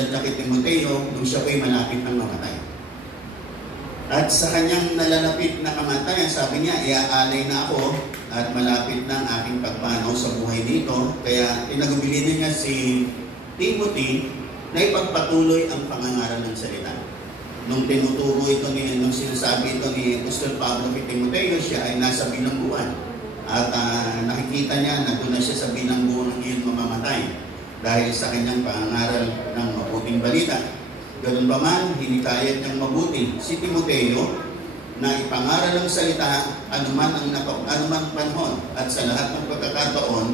sinulat niya kay Timoteo nung siya po'y malapit ng mamatay. At sa kanyang nalalapit na kamatayan, sabi niya, iaalay na ako at malapit na ang aking pagpanaw sa buhay dito. Kaya tinagubilin niya si Timothy na ipagpatuloy ang pangangaral ng salita. Nung tinuturo ito nung sinasabi ito ni Apostol Pablo kay Timoteo, siya ay nasa bilangguan. At nakikita niya na doon na siya sa bilangguan ng iyon mamamatay dahil sa kanyang pangangaral ng mabuting balita. Ganun pa man, hinikayat niyang mabuti si Timoteo na ipangaral ang salita anuman panahon at sa lahat ng pagkakataon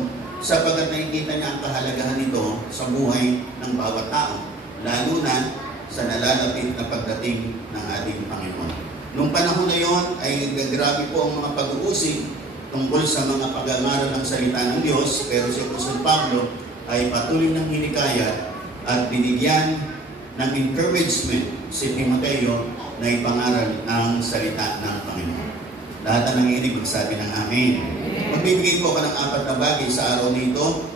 sapagkat nakikita niya ang kahalagahan nito sa buhay ng bawat tao, lalo na sa nalalapit na pagdating ng ating Panginoon. Noong panahon na yon ay grabe po ang mga pag-uusig tungkol sa mga pag-aaral ng salita ng Diyos, pero si Apostol Pablo ay patuloy ng hinikayat at binigyan ng encouragement si Timoteo na ipangaral ang salita ng Panginoon. Lahat na nanginig magsabi ng Amen. Magbibigay po ako ng 4 na bagay sa araw nito.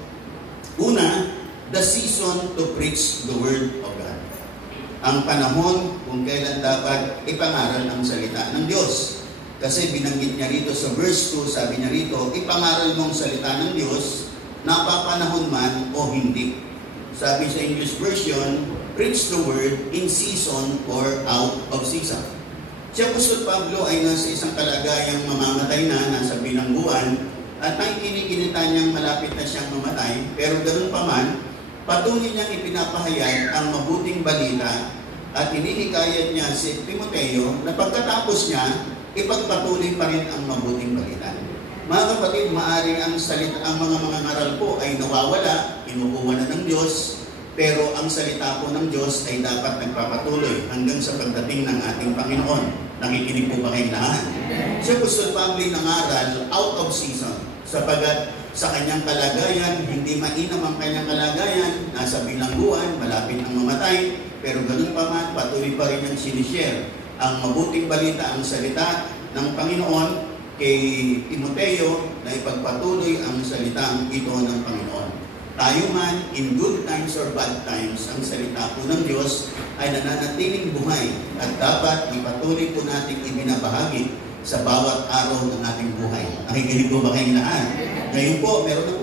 Una, the season to preach the Word of God. Ang panahon kung kailan dapat ipangaral ang salita ng Diyos. Kasi binanggit niya rito sa verse 2, sabi niya rito, ipangaral mong salita ng Diyos, napapanahon man o hindi. Sabi sa English version, preach the word in season or out of season. Si Apostol Pablo ay nasa isang kalagayang mamamatay na, nasa bilangguan, at nakikinikinita niyang malapit na siyang mamatay, pero ganoon pa man, patuloy niyang ipinapahayag ang mabuting balita at hinihikayat niya si Timoteo na pagkatapos niya, ipagpatuloy pa rin ang mabuting balita. Mga kapatid, maaari ang mga ngaral po ay nawawala, inukuha na ng Diyos, pero ang salita po ng Diyos ay dapat nagpapatuloy hanggang sa pagdating ng ating Panginoon. Nakikinig po ba kayong lahat? Si Apostol Pablo nangaral out of season sapagat sa kanyang kalagayan, hindi mainam ang kanyang kalagayan, nasa bilangguan, malapit ang mamatay, pero ganun pa man, patuloy pa rin ang sinishare ang mabuting balita, ang salita ng Panginoon kay Timoteo na ipagpatuloy ang salitang ito ng Panginoon. Tayo man, in good times or bad times, ang salita po ng Diyos ay nananatiling buhay at dapat ipatuloy po natin ibinabahagi sa bawat araw ng ating buhay. Nakikinig po ba kayong lahat? Ngayon po, meron na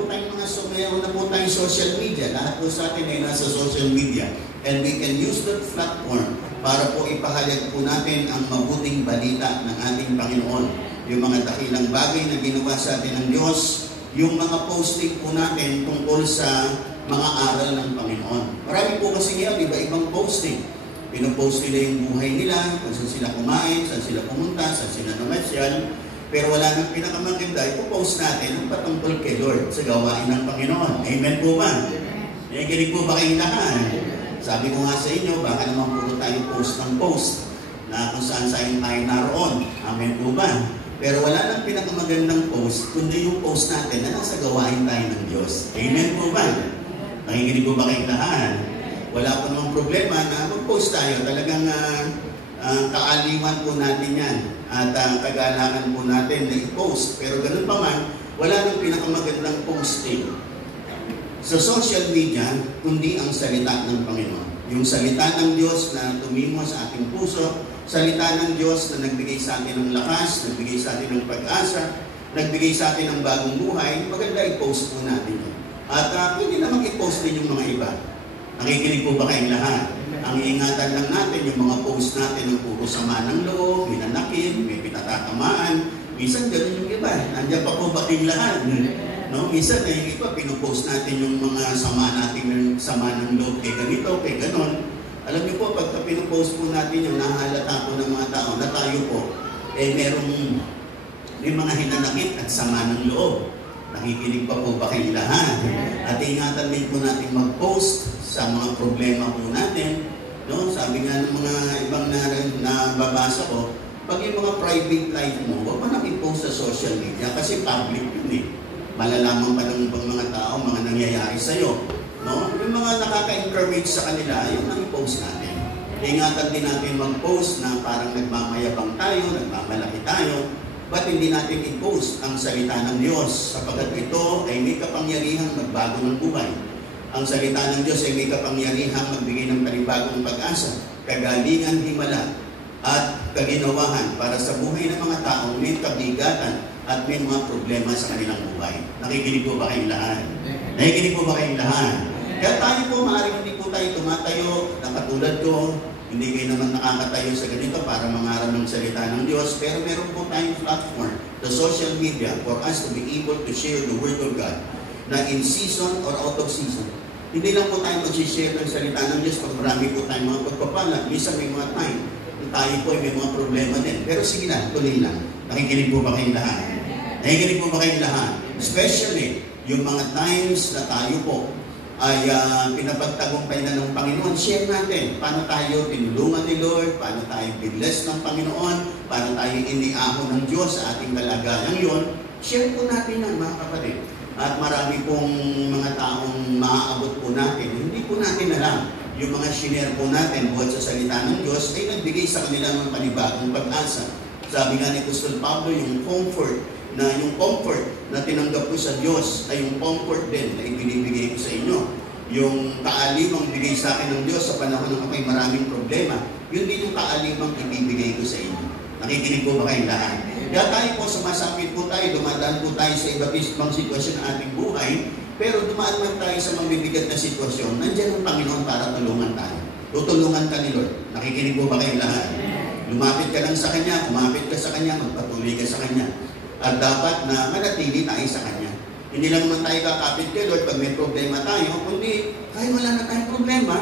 po tayong social media. Lahat po sa atin ay nasa social media. And we can use that platform para po ipahayag po natin ang mabuting balita ng ating Panginoon. Yung mga dakilang bagay na ginawa sa atin ng Diyos, yung mga posting po natin tungkol sa mga aral ng Panginoon. Marami po kasi ngayon, iba-ibang posting. Pinopost nila yung buhay nila, kung saan sila kumain, saan sila pumunta, saan sila namasyal. Pero wala nang pinakamaganda, ipopost natin ang patungkol kay Lord sa gawain ng Panginoon. Amen po ba? Kinig po ba kayong lahat? Sabi ko nga sa inyo, baka naman puro tayo post ng post na kung saan tayo naroon. Amen po ba? Pero wala nang pinakamagandang post, kundi yung post natin na nasa gawain tayo ng Diyos. Amen po ba? Nakikinig po ba kayong lahat? Wala po namang problema na mag-post tayo. Talagang kaaliwan po natin yan. At kagalangan po natin na i-post. Pero ganun pa man, wala nang pinakamagandang posting sa social media, kundi ang salita ng Panginoon. Yung salita ng Diyos na tumimo sa ating puso, salita ng Diyos na nagbigay sa atin ng lakas, nagbigay sa atin ng pag-asa, nagbigay sa atin ng bagong buhay, maganda i-post po natin yun. At pwede naman i-post din yung mga iba. Nakikinig po ba kayong lahat? Ang ingatan lang natin, yung mga post natin ng puro sama ng loob, minanakit, may pinatatamaan. Minsan ganun yung iba. Nandiyan pa po ba kayong lahat? No? Minsan yung iba, pinupost natin yung mga sama ng loob kay ganito, kay ganon. Alam niyo po, pagka pinupost po natin yung nahalata po ng mga tao na tayo po, may mga hinanakit at sama ng loob. Nakikinig pa po ba kayong lahat? At ingatan din po natin mag-post sa mga problema po natin. No? Sabi nga ng mga ibang nababasa ko, pag yung mga private life mo, huwag mo nang i-post sa social media kasi public yun eh. Malalaman pa ng ibang mga tao, mga nangyayari sa'yo. No? Yung mga nakaka-encourage sa kanila, yung nang-post natin. Ingatan din natin mag-post na parang nagmamayabang tayo, nagmamalaki tayo, ba't hindi natin i-post ang salita ng Diyos? Sapagkat ito ay may kapangyarihang magbago ng buhay. Ang salita ng Diyos ay may kapangyarihang magbigay ng panibagong pag-asa, kagalingan, himala, at kaginawahan para sa buhay ng mga taong may kabigatan at may mga problema sa kanilang buhay. Nakikinig po ba kayong lahat? Nakikinig po ba kayong lahat? Kaya tayo po, maaaring hindi po tayo tumatayo na katulad ko, hindi kayo naman nakakatayo sa ganito para mangaral ng salita ng Diyos, pero meron po tayong platform, the social media, for us to be able to share the Word of God na in season or out of season. Hindi lang po tayo mag-share ng salita ng Diyos pag marami po tayong mga pagpapala. Minsan may mga time, tayo po ay may mga problema din. Pero sige na, tuloy lang. Nakikinig po ba kayong lahat? Nakikinig po ba kayong lahat? Especially, yung mga times na tayo po ay pinapagtagumpay na ng Panginoon, share natin paano tayo tinulungan ni Lord, paano tayo binless ng Panginoon, paano tayo iniahon ng Diyos sa ating kalagayan yun. Share po natin yan, mga kapatid. At marami pong mga taong maaabot po natin, hindi po natin alam. Yung mga shinare po natin buhat sa salita ng Diyos ay nagbigay sa kanila ng panibagong pag-asa. Sabi nga ni Apostol Pablo, yung comfort na tinanggap ko sa Diyos ay yung comfort din na ibinibigay ko sa inyo. Yung kaalimang bigay sa akin ng Diyos sa panahon ng ako'y maraming problema, yun din yung kaalimang ibibigay ko sa inyo. Nakikinig po ba kayong lahat? Kaya tayo po, sumasapit po tayo, dumadaan po tayo sa iba't ibang sitwasyon ng ating buhay, pero dumaan man tayo sa mabibigat na sitwasyon, nandiyan ang Panginoon para tulungan tayo. Tutulungan ka ni Lord. Nakikinig po ba kayong lahat? Lumapit ka lang sa Kanya, kumapit ka sa Kanya, magpatuloy ka sa Kanya. At dapat na manatili tayo sa Kanya. Hindi lang naman tayo kakapit kay Lord pag may problema tayo, kundi kahit wala na tayong problema,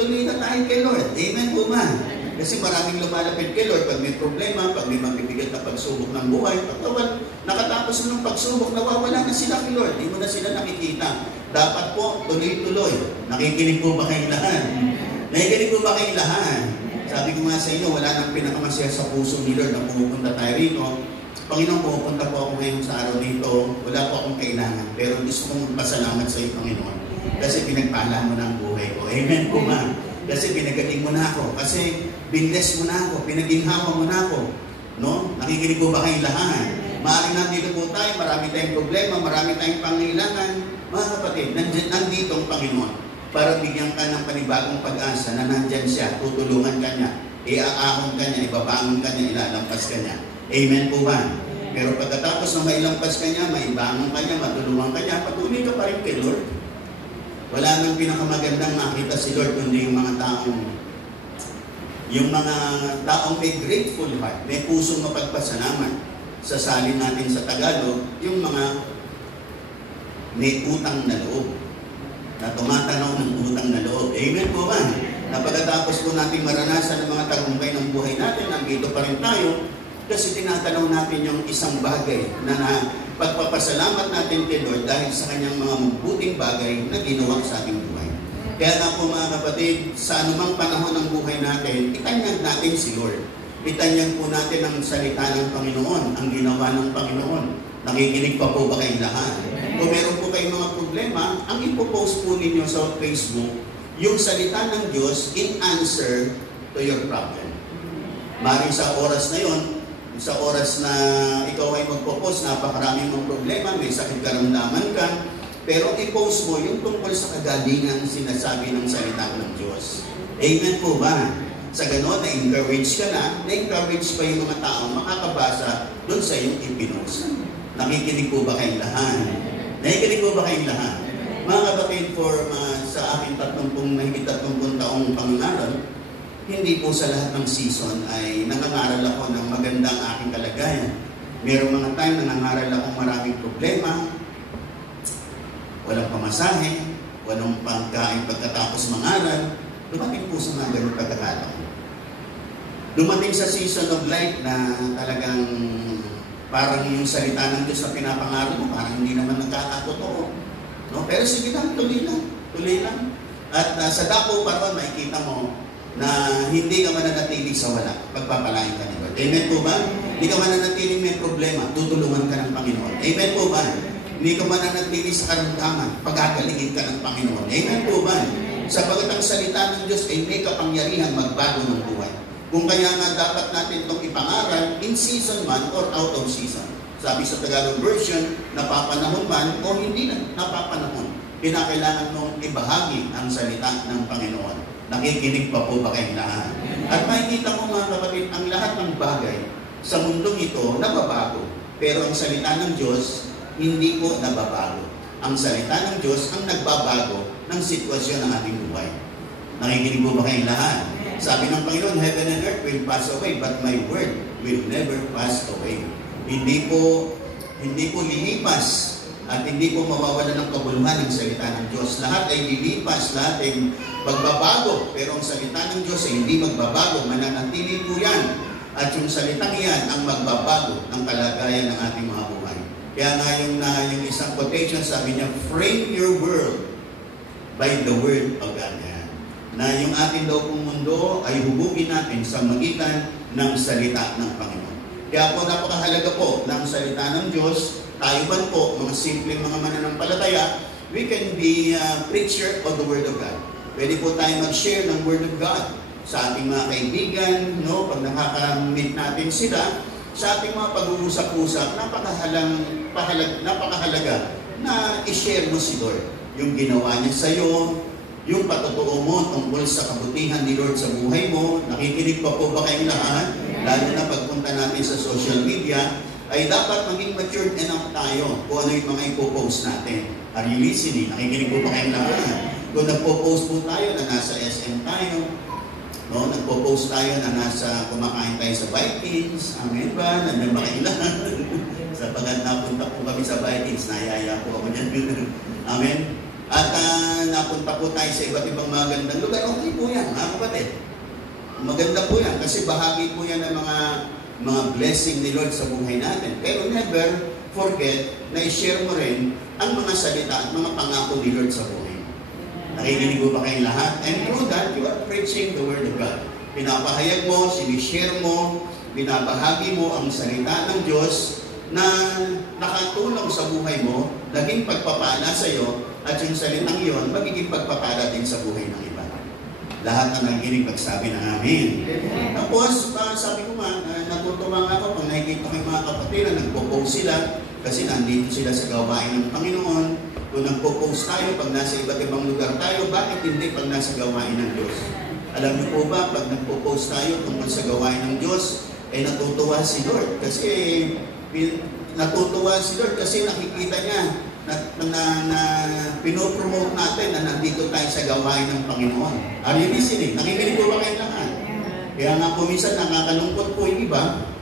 tuloy na tayo kay Lord. Amen po ba? Kasi maraming lumalapit kay Lord pag may problema, pag may mabibigat na pagsubok ng buhay, pag nakatapos ng pagsubok, nawawala na sila kay Lord. Hindi mo na sila nakikita. Dapat po, tuloy-tuloy. Nakikinig po ba kayong lahat? Nakikinig po ba kayong lahat? Sabi ko nga sa inyo, wala nang pinakamasaya sa puso ni Lord na pumupunta tayo rito. Panginoon, pupunta po ako ngayon sa araw nito. Wala po akong kailangan. Pero gusto kong magpasalamat sa iyo, Panginoon. Kasi pinagpala mo na ang buhay ko. Amen po ba? Kasi pinagaling mo na ako. Kasi binless mo na ako. Pinaginhawa mo na ako. No? Nakikinig po ba kayong lahat? Maaaring nandito po tayo, marami tayong problema, marami tayong pangailangan. Mga kapatid, nandito ang Panginoon para bigyan ka ng panibagong pag-asa na nandyan siya, tutulungan ka niya, iaahon ka niya, ibabangon ka niya, ilalampas ka niya. Amen po ba? Pero pagkatapos na mailampas ka niya, maibangon ka niya, matulungan ka niya, patuloy ka pa rin kay Lord. Wala nang pinakamagandang makita si Lord kundi yung mga taong may grateful heart, may pusong mapagpasalamat. Sa salin natin sa Tagalog, yung mga may utang na loob, na tumatanaw ng utang na loob. Amen po ba? Na pagkatapos po natin maranasan ng mga tagumpay ng buhay natin, nandito pa rin tayo, kasi tinatanaw natin yung isang bagay na pagpapasalamat natin kay Lord dahil sa kanyang mga mabuting bagay na ginawa sa ating buhay. Kaya nga po mga kapatid, sa anumang panahon ng buhay natin, itanyag natin si Lord. Itanyag po natin ang salita ng Panginoon, ang ginawa ng Panginoon. Nakikinig pa po ba kayong lahat? Kung meron po kayong mga problema, ang ipopost po ninyo sa Facebook, yung salita ng Diyos in answer to your problem. Maring sa oras na yon, sa oras na ikaw ay magpo-post, napakaraming mong problema, may sakit karamdaman ka, pero i-post mo yung tungkol sa kagalingan sinasabi ng salita ng Diyos. Amen po ba? Sa ganon, na-encourage ka na-encourage pa yung mga taong makakabasa doon sa iyong ipinost. Nakikinig po ba kayong lahat? Nakikinig po ba kayong lahat? Mga kapatid, sa aking mahigit 30 taong pangangaral, hindi po sa lahat ng season ay nangangaral ako ng magandang aking kalagayan. Merong mga time na nangangaral ako maraming problema, walang pamasahe, walang pagkain pagkatapos mangaral. Dumating po sa mga ganun pagkakataon. Dumating sa season of life na talagang parang yung salita ng Diyos na pinapangaral mo, parang hindi naman nagkakatotoo. No? Pero sige lang, tuloy lang. At sa dako pa makikita mo na hindi ka mananatili sa wala, pagpapalain ka ni Lord. Amen po ba? Hindi ka mananatili may problema, tutulungan ka ng Panginoon. Amen po ba? Hindi ka mananatili sa karamdaman, pagagaligin ka ng Panginoon. Amen po ba? Sapagat ang salita ng Diyos ay may kapangyarihan magbago ng buhay. Kung kaya nga dapat natin itong ipangaral in season man or out of season. Sabi sa Tagalog version, napapanahon man o hindi na napapanahon. Kinakailangan mong ibahagi ang salita ng Panginoon. Nakikinig pa po ba kayong lahat? At makikita ko mga kapatid, ang lahat ng bagay sa mundong ito nababago. Pero ang salita ng Diyos, hindi po nababago. Ang salita ng Diyos ang nagbabago ng sitwasyon ng ating buhay. Nakikinig po ba kayong lahat? Sabi ng Panginoon, heaven and earth will pass away, but my word will never pass away. Hindi po lilipas at hindi po mawawala ng kabuluhan ng salita ng Diyos. Lahat ay lilipas, lahat ay magbabago. Pero ang salita ng Diyos ay hindi magbabago, mananatili po yan. At yung salitang yan ang magbabago ng kalagayan ng ating mga buhay. Kaya nga yung isang quotation, sabi niya, frame your world by the word of God. Yan. Na yung ating daw pong mundo ay hubugin natin sa magitan ng salita ng Panginoon. Kaya po napakahalaga po ng salita ng Diyos. Tayo man po, mga simpleng mga mananampalataya, we can be preacher of the Word of God. Pwede po tayo mag-share ng Word of God sa ating mga kaibigan, no? Pag nakaka-meet natin sila, sa ating mga pag-uusap-usap, napakahalaga na i-share mo si Lord. Yung ginawa niya sa iyo, yung patotoo mo tungkol sa kabutihan ni Lord sa buhay mo. Nakikinig pa po ba kayong lahat? Lalo na pagpunta natin sa social media, ay dapat maging matured enough tayo kung ano yung mga ipopost natin. Are you listening? Nakikinig po ba kayong lahat? Kung nagpo-post po tayo na nasa SM tayo, no? Nagpo-post tayo na nasa kumakain tayo sa Vikings, amen ba? Nandiyan ba kayo lahat? Sapagat napunta po kami sa Vikings, nayaya po ako dyan. Amen? At napunta po tayo sa iba't ibang magandang lugar. Okay po yan, mga kapatid. Maganda po yan kasi bahagi po yan ng mga blessing ni Lord sa buhay natin. Pero never forget na i-share mo rin ang mga salita at mga pangako ni Lord sa buhay. Nakikinig mo ba kayong lahat? And through that, you are preaching the Word of God. Pinapahayag mo, sinishare mo, binabahagi mo ang salita ng Diyos na nakatulong sa buhay mo, naging pagpapala sa iyo, at yung salitang iyon, magiging pagpapala din sa buhay ng iba. Lahat na nakikinig magsabi ng amin. Tapos, sabi ko nga, natutuwa nga ako pag nakikita ko yung mga kapatid na nagpo-post sila kasi nandito sila sa gawain ng Panginoon. Kung nagpo-post tayo, pag nasa iba't ibang lugar tayo, bakit hindi pag nasa gawain ng Diyos? Alam niyo po ba, pag nagpo-post tayo tungkol sa gawain ng Diyos, ay natutuwa si Lord kasi nakikita niya na pinopromote natin na nandito tayo sa gawain ng Panginoon. Are you listening? Nakikinig po ba kayo lahat? Kaya nga po minsan nakakalungkot po yung iba,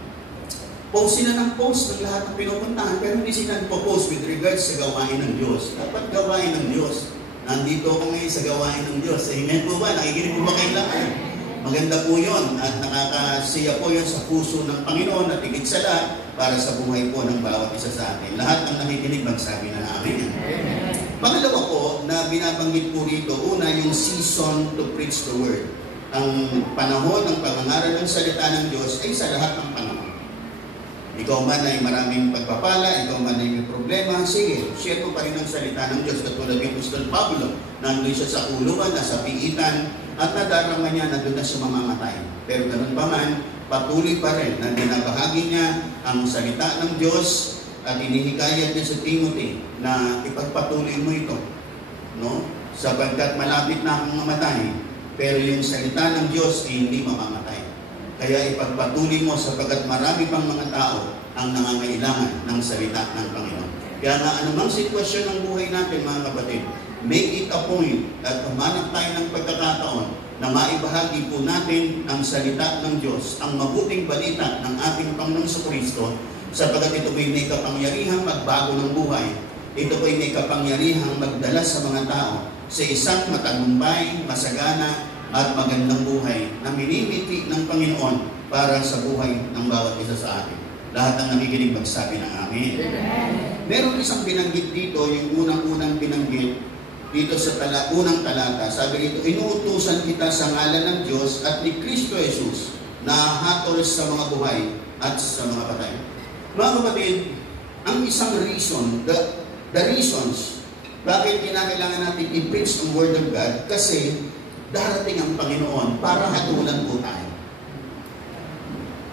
post sila ng post ng lahat ng pinupuntahan, pero hindi sila nagpo-post with regards sa gawain ng Diyos. Dapat gawain ng Diyos. Nandito ako ngayon sa gawain ng Diyos. Amen po ba? Nakikinig po ba kayo lahat? Maganda po yun at nakakasiya po yun sa puso ng Panginoon at higit sa lahat para sa buhay po ng bawat isa sa atin. Lahat ng nakikinig magsabi na amin. Pangalawa po na binabanggit po rito, una yung season to preach the word. Ang panahon ng pangangaral ng salita ng Diyos ay sa lahat ng panahon. Ikaw man ay maraming pagpapala, ikaw man ay may problema, sige, share mo pa rin ang salita ng Diyos. Katulad ni Apostol Pablo, nandun siya sa kulungan, nasa piitan, at nadarama niya na doon na siya mamamatay. Pero ganun pa man, patuloy pa rin na binabahagi niya ang salita ng Diyos at inihikayat niya sa Timothy na ipagpatuloy mo ito. No? Sapagkat malapit na akong mamatay, pero yung salita ng Diyos ay hindi mamamatay. Kaya ipagpatuloy mo sapagkat marami pang mga tao ang nangangailangan ng salita ng Panginoon. Kaya nga anumang sitwasyon ng buhay natin mga kapatid, make it a point at humanap tayo ng pagkakataon na maibahagi po natin ang salita ng Diyos, ang mabuting balita ng ating Panginoong Kristo, sapagkat ito po'y may kapangyarihang magbago ng buhay. Ito po'y may kapangyarihang magdala sa mga tao sa isang matagumpay, masagana, at magandang buhay na minimiti ng Panginoon para sa buhay ng bawat isa sa atin. Lahat ng nakikinig magsabi ng amin. Meron isang binanggit dito, yung unang-unang binanggit, dito sa unang talata, sabi dito, inuutusan kita sa ngalan ng Diyos at ni Kristo Jesus na hatol sa mga buhay at sa mga patay. Mga kapatid, ang isang reason, the reasons, bakit kinakailangan natin i-preach ang Word of God, kasi darating ang Panginoon para hatulan po tayo.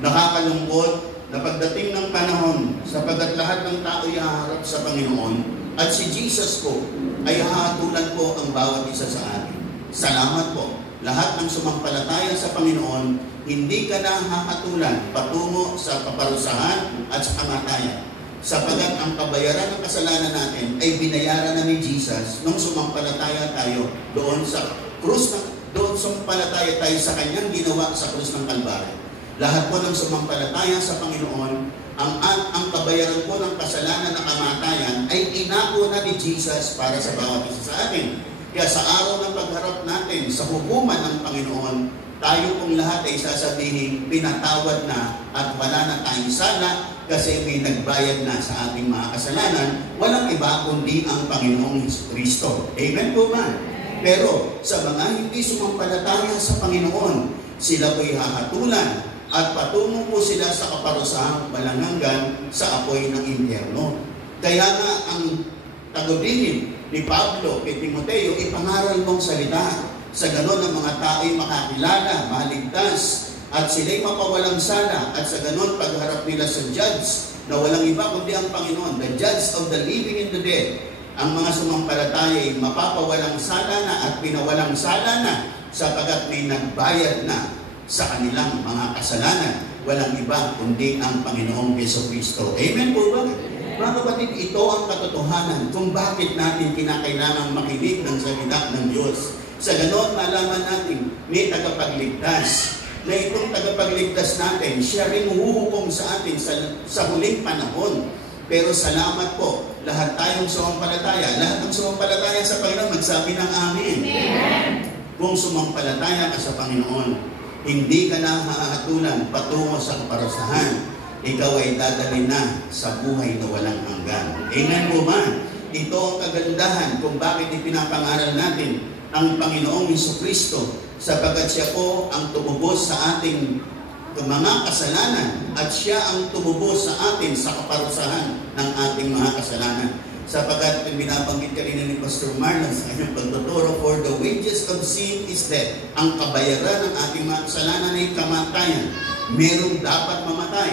Nakakalungkot na pagdating ng panahon, sapagkat lahat ng tao ay haharap sa Panginoon, at si Jesus po ay hahatulan po ang bawat isa sa atin. Salamat po. lahat ng sumampalataya sa Panginoon, hindi ka na hahatulan patungo sa kaparusahan at sa kamatayan. Sapagat ang kabayaran ng kasalanan natin ay binayaran na ni Jesus nung sumampalataya tayo doon sa krus doon sumampalataya tayo sa kanyang ginawa sa krus ng Kalbaryo. Lahat po ng sumampalataya sa Panginoon, ang kabayaran po ng kasalanan na kamatayan ay inako na ni Jesus para sa bawat isa sa atin. Kaya sa araw ng pagharap natin sa hukuman ng Panginoon, tayo pong lahat ay sasabihin, pinatawad na at wala na tayong sala kasi may nagbayad na sa ating mga kasalanan. Walang iba kundi ang Panginoong Kristo. Amen po ba? Pero sa mga hindi sumampalataya sa Panginoon, sila po'y hahatulan at patungo po sila sa kaparusahang walang hanggan sa apoy ng impyerno. Kaya nga ang tagubilin ni Pablo kay Timoteo, ipangaral mong salita. Sa ganon ang mga tao'y makakilala, maligtas, at sila'y mapawalang sala. At sa ganon pagharap nila sa judge na walang iba kundi ang Panginoon, the judge of the living and the dead, ang mga sumampalataya ay mapapawalang sala na at pinawalang sala na sapagat may nagbayad na sa kanilang mga kasalanan. Walang iba kundi ang Panginoong Jesucristo. Amen po ba? Mga kapatid, ito ang katotohanan kung bakit natin kinakailangang makinig ng salita ng Diyos. Sa ganon, malaman natin may tagapagligtas. Na itong tagapagligtas natin, siya rin huhukom sa atin sa huling panahon. Pero salamat po, lahat tayong sumampalataya, lahat ng sumampalataya sa Panginoon, magsabi ng amen. Amen. Kung sumampalataya ka sa Panginoon, hindi ka na hahatulan patungo sa kaparusahan. Ikaw ay dadalhin na sa buhay na walang hanggan. Amen po ba? Ito ang kagandahan kung bakit ipinapangaral natin ang Panginoong Jesucristo, sapagkat siya po ang tumubos sa ating mga kasalanan at siya ang tumubos sa atin sa kaparusahan ng ating mga kasalanan. Sapagkat binabanggit kanina ni Pastor Marlon sa kanyang pagtuturo, for the wages of sin is death. Ang kabayaran ng ating mga kasalanan ay kamatayan. Merong dapat mamatay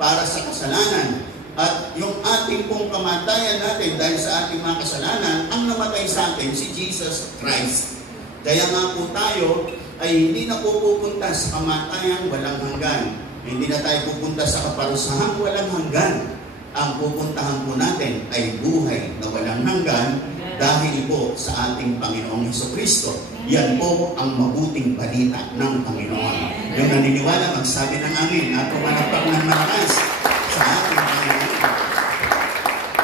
para sa kasalanan. At yung ating pong kamatayan natin dahil sa ating mga kasalanan, ang namatay sa atin si Jesus Christ. Kaya nga po tayo ay hindi na pupunta sa kamatayang walang hanggan. Hindi na tayo pupunta sa kaparusahang walang hanggan. Ang pupuntahan po natin ay buhay na walang hanggan dahil po sa ating Panginoong Jesucristo. Yan po ang mabuting balita ng Panginoon. Yung naniniwala, magsabi ng amin at pumalakpak ng malakas sa ating Panginoon.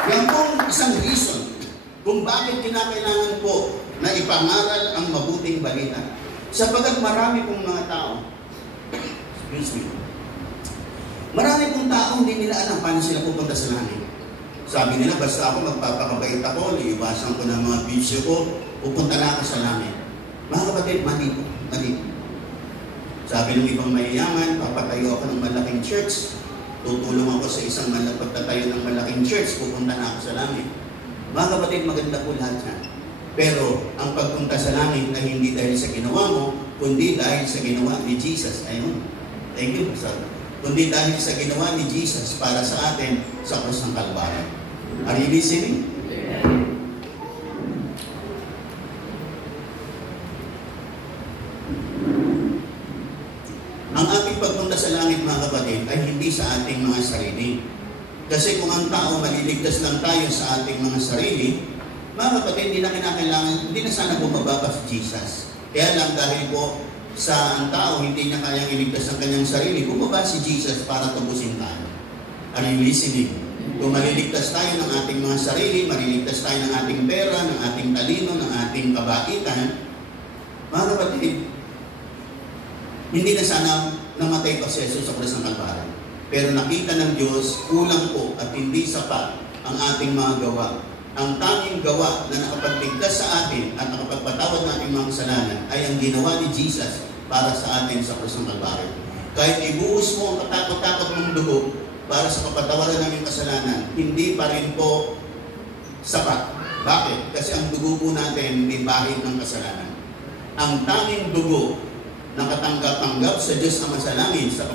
Yan po isang reason kung bakit kinakailangan po na ipangaral ang mabuting balita. Sapagat marami pong mga tao, marami pong tao hindi nila alam paano sila pupunta sa langit. Sabi nila, basta ako magpapakabait ako, iiwasan ko ng mga bisyo ko, pupunta na ako sa langit. Mga kapatid, mali po. Sabi ng ibang mayayaman, papatayo ako ng malaking church, tutulong ako sa isang pagtatayo ng malaking church, pupunta na ako sa langit. Mga kapatid, maganda po lahat yan. Pero ang pagpunta sa langit ay hindi dahil sa ginawa mo, kundi dahil sa ginawa ni Jesus. Ayun. Thank you, Pastor. Kundi dahil sa ginawa ni Jesus para sa atin sa krus ng Kalbaryo. Are you listening? Ang ating pagpunta sa langit, mga kapatid, ay hindi sa ating mga sarili. Kasi kung ang tao maliligtas lang tayo sa ating mga sarili, mga kapatid, hindi na kinakailangan, hindi na sana bumaba pa si Jesus. Kaya lang dahil po sa ang tao, hindi niya kayang iligtas ang kanyang sarili, bumaba si Jesus para tubusin tayo. Are you listening? Kung maliligtas tayo ng ating mga sarili, maliligtas tayo ng ating pera, ng ating talino, ng ating kabaitan, mga kapatid, hindi na sana namatay pa si Jesus sa krus ng Kalbaryo. Pero nakita ng Diyos, kulang po at hindi sapat ang ating mga gawa. Ang tanging gawa na nakapagligtas sa atin at nakapagpatawad ng ating mga kasalanan ay ang ginawa ni Jesus para sa atin sa krus ng Kalbaryo. Kahit ibuhos mo ang katakot-takot ng dugo para sa kapatawaran ng iyong kasalanan, hindi pa rin po sapat. Bakit? Kasi ang dugo po natin may bahid ng kasalanan. Ang tanging dugo na katanggap-tanggap sa Diyos Ama sa langit, sa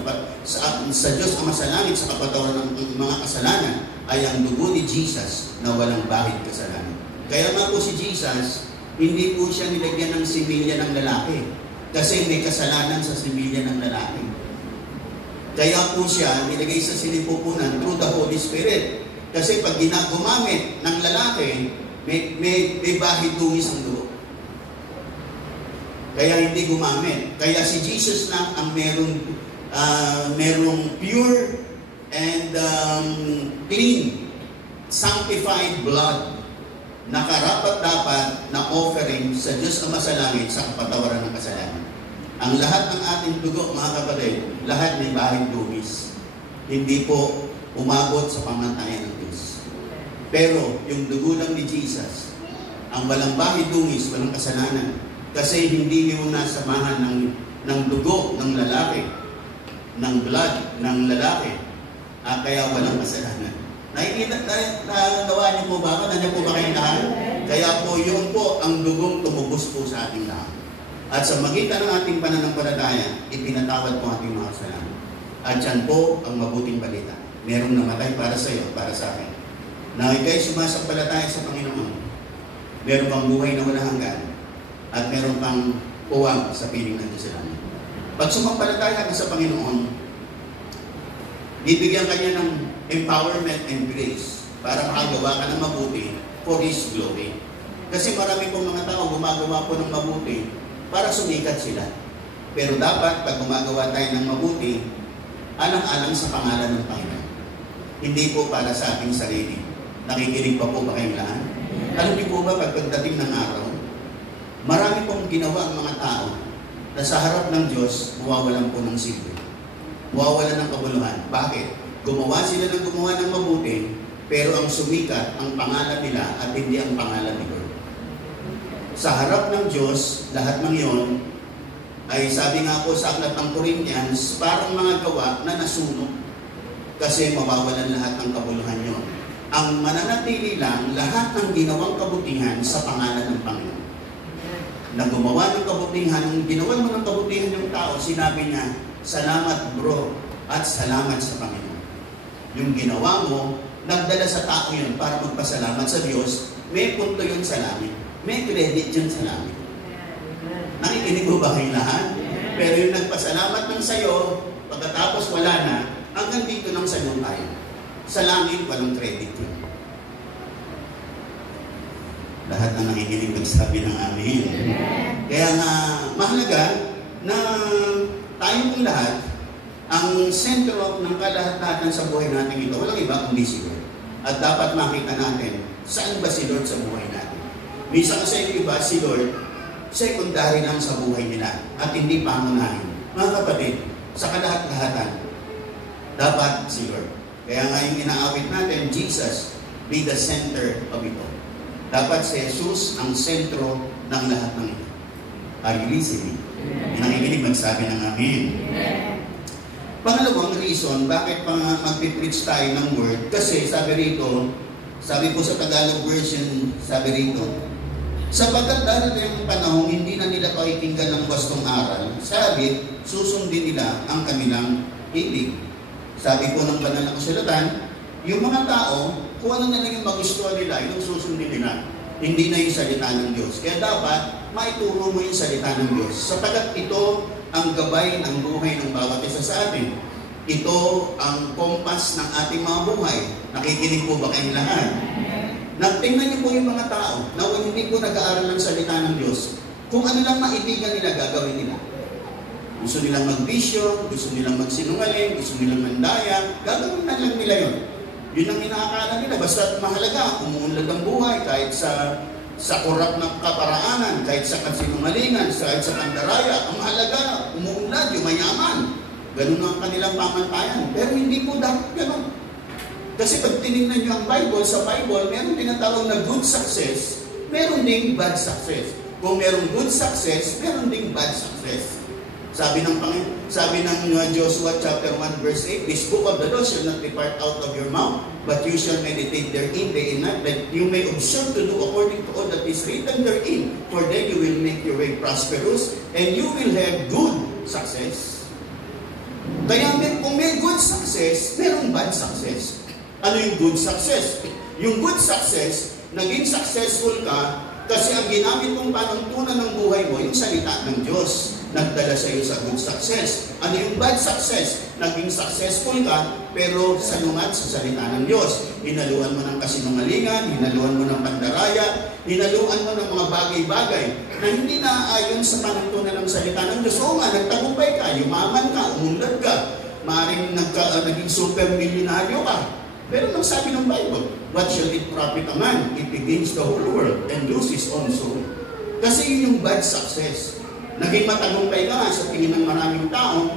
Diyos Ama sa langit sa kapatawaran ng mga kasalanan ay ang dugo ni Jesus na walang bahid kasalanan. Kaya nga po si Jesus, hindi po siya nilagyan ng similya ng lalaki. Kasi may kasalanan sa similya ng lalaki. Kaya po siya nilagay sa sinipupunan through the Holy Spirit. Kasi pag gumamit ng lalaki, may bahid dungis ang dugo. Kaya hindi gumamit. Kaya si Jesus lang ang merong pure and clean, sanctified blood na karapat-dapat na offering sa Diyos Ama sa langit sa kapatawaran ng kasalanan. Ang lahat ng ating dugo, mga kapatid, lahat may bahid dungis. Hindi po umabot sa pamantayan ng Diyos. Pero yung dugo lang ni Jesus, ang walang bahid dungis, walang kasalanan. Kasi hindi yung nasamahan ng dugo ng lalaki, ng blood ng lalaki, kaya walang kasalanan. Nagawa niyo po ba? Nandiyan po ba kayong lahat? Kaya po yun po ang dugong tumubos po sa ating lahat. At sa magitan ng ating pananampalataya, ipinatawad po ating mga kasalanan. At yan po ang mabuting balita. Merong namatay para sa iyo, para sa akin. Na ikay sumasampalataya sa Panginoon. Meron pang buhay na walang hanggan. At meron pang uwang sa piling ng Diyos sa langit. Pag sumampalataya ka sa Panginoon, bibigyan ka niya ng empowerment and grace para makagawa ka ng mabuti for His glory. Kasi marami pong mga tao gumagawa po ng mabuti para sumikat sila. Pero dapat, pag gumagawa tayo ng mabuti, alang-alang sa pangalan ng Panginoon. Hindi po para sa ating sarili. Nakikinig pa po ba kayong lahat? Alam niyo po ba, pagdating ng araw, marami pong ginawa ang mga tao na sa harap ng Diyos, mawawalan po ng silbi. Mawawalan ng kabuluhan. Bakit? Gumawa sila ng gumawa ng mabuti, pero ang sumikat, ang pangalan nila at hindi ang pangalan ni Lord. Sa harap ng Diyos, lahat ng yon ay sabi nga po sa aklat ng Corinthians, parang mga gawa na nasunog. Kasi mawawalan lahat ng kabuluhan yon. Ang mananatili lang, lahat ng ginawang kabutihan sa pangalan ng Panginoon. Na gumawa ng kabutihan, nung ginawa mo ng kabutihan yung tao, sinabi niya, salamat bro, at salamat sa Panginoon. Yung ginawa mo, nagdala sa tao yun para magpasalamat sa Diyos, may punto yun sa langit. May credit yun sa langit. Nakikinig mo ba kayong lahat? Pero yung nagpasalamat ng sayo, pagkatapos wala na, hanggang dito ng sayo tayo. Sa langit, walang credit yun. Lahat na nakikinig magsabi ng amin. Kaya nga, mahalaga na tayo pong lahat, ang sentro ng kalahatan sa buhay natin ito, walang iba kundi si Lord. At dapat makita natin, saan ba si Lord sa buhay natin? Minsan kasi yung iba, si Lord, secondary lang sa buhay nila at hindi pangunahin. Mga kapatid, sa kalahat-lahatan, dapat si Lord. Kaya nga yung inaawit natin, Jesus, be the center of it all. Dapat si Jesus ang sentro ng lahat ng ito. Are you listening? Nakikinig magsabi ng amin. Pangalawang reason, bakit pa mag-preach tayo ng word? Kasi sabi rito, sabi po sa Tagalog version, sabi rito, sapagkat darating ang panahon, hindi na nila pakikinggan ng wastong aral, sabi, susundin nila ang kanilang hilig. Sabi po ng banal na kasulatan, yung mga tao, kung ano na lang yung magustuhan nila, yung susundin nila, hindi na yung salita ng Diyos. Kaya dapat, maituro mo yung salita ng Diyos. Sapagkat ito ang gabay ng buhay ng bawat isa sa atin. Ito ang kompas ng ating mga buhay. Nakikinig po ba kayong lahat? Tingnan niyo po yung mga tao na hindi po nag-aaral ng salita ng Diyos. Kung ano lang maibigan nila, gagawin nila. Gusto nilang magbisyo, gusto nilang magsinungaling, gusto nilang mandaya, gagawin na lang nila yun. Yun ang inaakala nila. Basta mahalaga, umuunlad ang buhay kahit sa kurap na kaparaanan, kahit sa kasinungalingan, kahit sa pandaraya. Ang mahalaga, umuunlad, yung mayaman. Ganun ang kanilang pamantayan. Pero hindi po dapat ganun. Kasi pag tinignan nyo ang Bible, sa Bible, meron tinatawag na good success, meron ding bad success. Kung meron good success, meron ding bad success. Sabi ng Joshua chapter 1 verse 8, this book of the law shall not depart out of your mouth, but you shall meditate therein day and night, that you may observe to do according to all that is written therein. For then you will make your way prosperous, and you will have good success. Kaya kung may good success, merong bad success. Ano yung good success? Yung good success, naging successful ka kasi ang ginamit mong panuntunan ng buhay mo, yung salita ng Diyos. nagdala sa iyo sa good success. Ano yung bad success? Naging successful ka, pero salungat sa salita ng Diyos. Hinaluan mo ng kasinungalingan, hinaluan mo ng pandaraya, hinaluan mo ng mga bagay-bagay na hindi naaayon sa panuntunan ng salita ng Diyos. Oo nga, nagtagumpay ka, yumaman ka, umunlad ka, maaaring naging super milyonaryo ka. Pero nang sabi ng Bible, what shall it profit a man if he gains the whole world and lose his own soul? Kasi yun yung bad success. Naging matagumpay ka nga sa tingin ng maraming tao,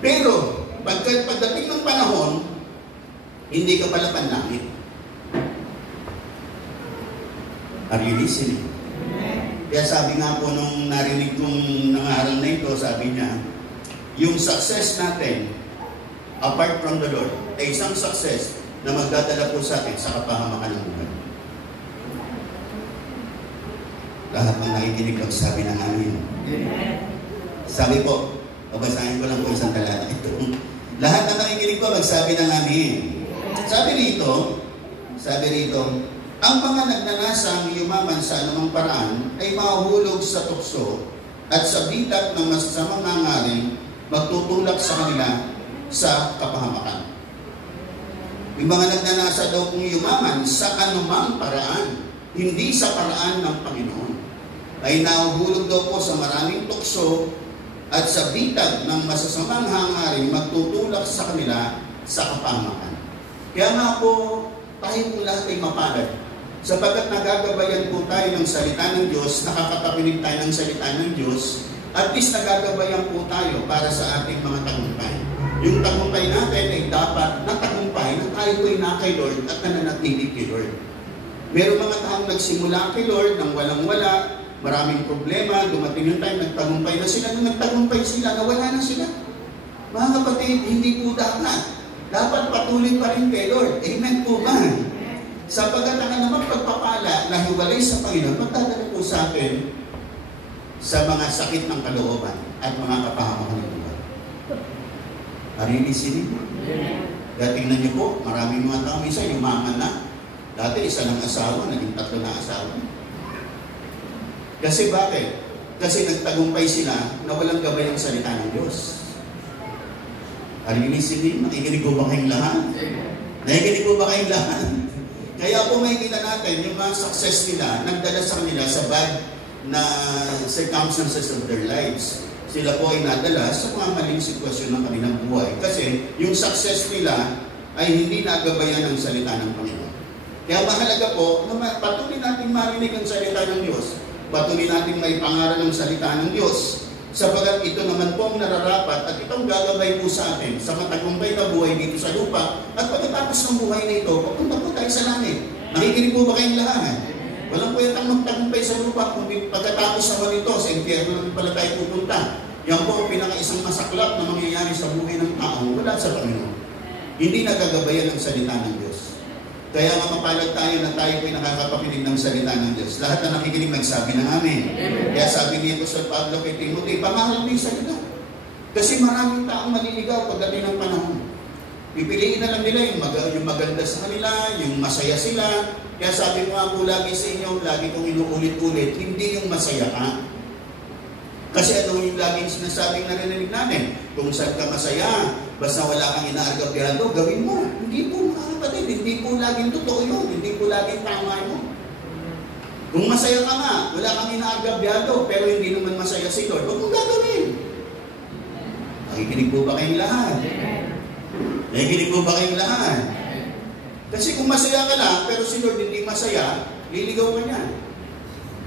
pero pagdating ng panahon, hindi ka pala panlangit. Are you listening? Kaya sabi nga po nung narinig kong nangaral na ito, sabi niya, yung success natin, apart from the Lord, ay isang success na magdadala po sa atin sa kapahamakan ng buhay. Lahat ng nakikinig ang sabi ng amin. Sabi po, babasahin ko lang po isang talata ito. Lahat ng nakikinig po magsabi ng amin. Sabi rito, ang mga nagnanasang yumaman sa anumang paraan ay mahulog sa tukso at sa bitak ng masasamang nangaring magtutulak sa kanila sa kapahamakan. Yung mga nagnanasa daw kung yumaman sa anumang paraan, hindi sa paraan ng Panginoon, ay nahuhulog daw po sa maraming tukso at sa bitag ng masasamang hangaring magtutulak sa kanila sa kapahamakan. Kaya nga po, tayo po lahat ay mapalad. Sapagkat nagagabayan po tayo ng salita ng Diyos, nakakatapinig tayo ng salita ng Diyos, at least nagagabayan po tayo para sa ating mga tagumpay. Yung tagumpay natin ay dapat natagumpay na tayo po'y na kay Lord at nananatili kay Lord. Meron mga taong nagsimula kay Lord nang walang-wala, maraming problema, dumating yung time, nagtagumpay na sila. Nung nagtagumpay sila, nawala na sila. Mga kapatid, hindi po dapat patuloy pa rin kay Lord. Amen po ba? Sapagkat ang naman pagpapala na hiwalay sa Panginoon, magdadala po sa atin sa mga sakit ng kalooban at mga kapahamakan ng buhay. Are you listening? Kaya tingnan niyo po, maraming mga tao, isa yumaman na. Dati isa lang asawa, naging 3 na asawa. Kasi bakit? Kasi nagtagumpay sila na walang gabay ang salita ng Diyos. Are you listening? Nakikinig po ba kayong lahat? Nakikinig po ba kayong lahat? Kaya po makikita natin yung mga success nila, nagdala sa kanila sa bad na circumstances of their lives. Sila po ay nadala sa mga maling sitwasyon ng kanilang buhay. Kasi yung success nila ay hindi nagabayan ng salita ng Panginoon. Kaya mahalaga po na patuloy natin marinig ang salita ng Diyos. Patuloy natin may pangaral ng salita ng Diyos. Sapagat ito naman po ang nararapat at itong gagabay po sa atin sa matagumpay na buhay dito sa lupa. At pagkatapos ng buhay na ito, papunta po tayo sa langit. Nakikinig po ba kayong lahat? Walang pwedeng magtagumpay sa lupa kung pagkatapos naman ito, sa impyerno naman pala tayo pupunta. Yan po ang pinaka-isang masaklap na mangyayari sa buhay ng tao wala sa Panginoon. Hindi nagagabayan ang salita ng Diyos. Kaya mapapalad tayo na tayo po'y nakakapakinig ng salita ng Diyos. Lahat na nakikinig magsabi ng amen. Kaya sabi ni Apostol Pablo kay Timothy, pamahal mo yung salita. Kasi maraming taong maliligaw pagdating ng panahon. Pipiliin na lang nila yung maganda sa kanila, yung masaya sila. Kaya sabi ko nga po lagi sa inyo, lagi kong inuulit-ulit, hindi yung masaya ka. Kasi ano yung laging sinasabing narinig natin? Kung saan ka masaya, basta wala kang inaargabyado, gawin mo. Hindi po mga kapatid, hindi po laging totoo yun, hindi po laging tama yun. Kung masaya ka nga, wala kang inaargabyado, pero hindi naman masaya si Lord, huwag mong gagawin. Nakikinig po ba kayong lahat? Nakikinig po ba kayong lahat? Kasi kung masaya ka lang, pero si Lord hindi masaya, liligaw ka niya.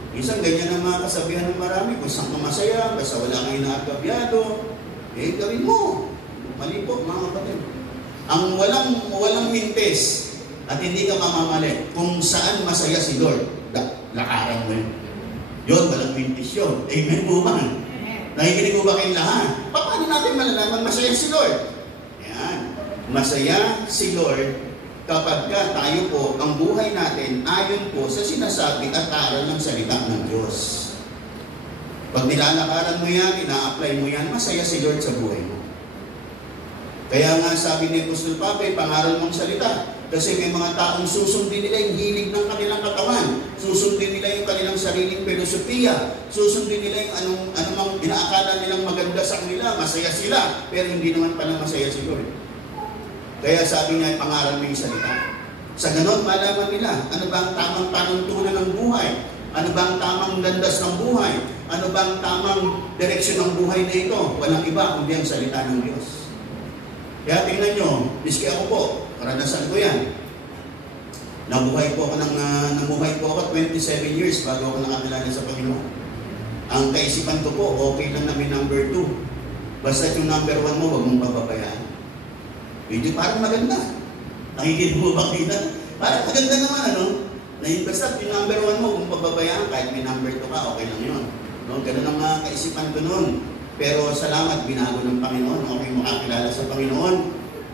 Isang ganyan ang mga kasabihan ng marami, kung saan ka masaya, basta wala kang inaargabyado, gawin mo. Mali po, mga kapatid. Ang walang mintes at hindi ka mamamali kung saan masaya si Lord, lakaran mo yun. Yun, walang mintes yun. Amen po ba? Nakikinig po ba kayong lahat? Paano natin malalaman masaya si Lord? Yan. Masaya si Lord kapag tayo po, ang buhay natin ayon po sa sinasabi at aral ng salita ng Diyos. Pag nilalakaran mo yan, ina-apply mo yan, masaya si Lord sa buhay mo. Kaya nga sabi ni Apostol Pablo, pangaral mong salita, Kasi may mga taong susundin nila yung hilig ng kanilang katawan. Susundin nila yung kanilang sariling filosofiya. Susundin nila yung anumang inaakala nilang maganda sa kanila, masaya sila. Pero hindi naman pala masaya si Lord. Kaya sabi niya, pangaral mo yung salita. Sa ganon, malaman nila, ano ba ang tamang panuntunan ng buhay? Ano ba ang tamang landas ng buhay? Ano ba ang tamang direksyon ng buhay na ito? Walang iba kundi ang salita ng Diyos. Kaya tingnan nyo, miski ako po, karanasan ko yan. Namuhay po ako 27 years bago ako nakakilala sa Panginoon. Ang kaisipan ko po, okay lang namin number 2. Basta yung number 1 mo, huwag mong pababayaan. Medyo parang maganda. Nakikinig mo ba kita? Parang maganda naman, ano? Basta yung number 1 mo, kung pababayaan, kahit may number 2 ka, okay lang yun. No? Ganun ang mga kaisipan ko noon. Pero salamat, binago ng Panginoon. Okay, makakilala sa Panginoon.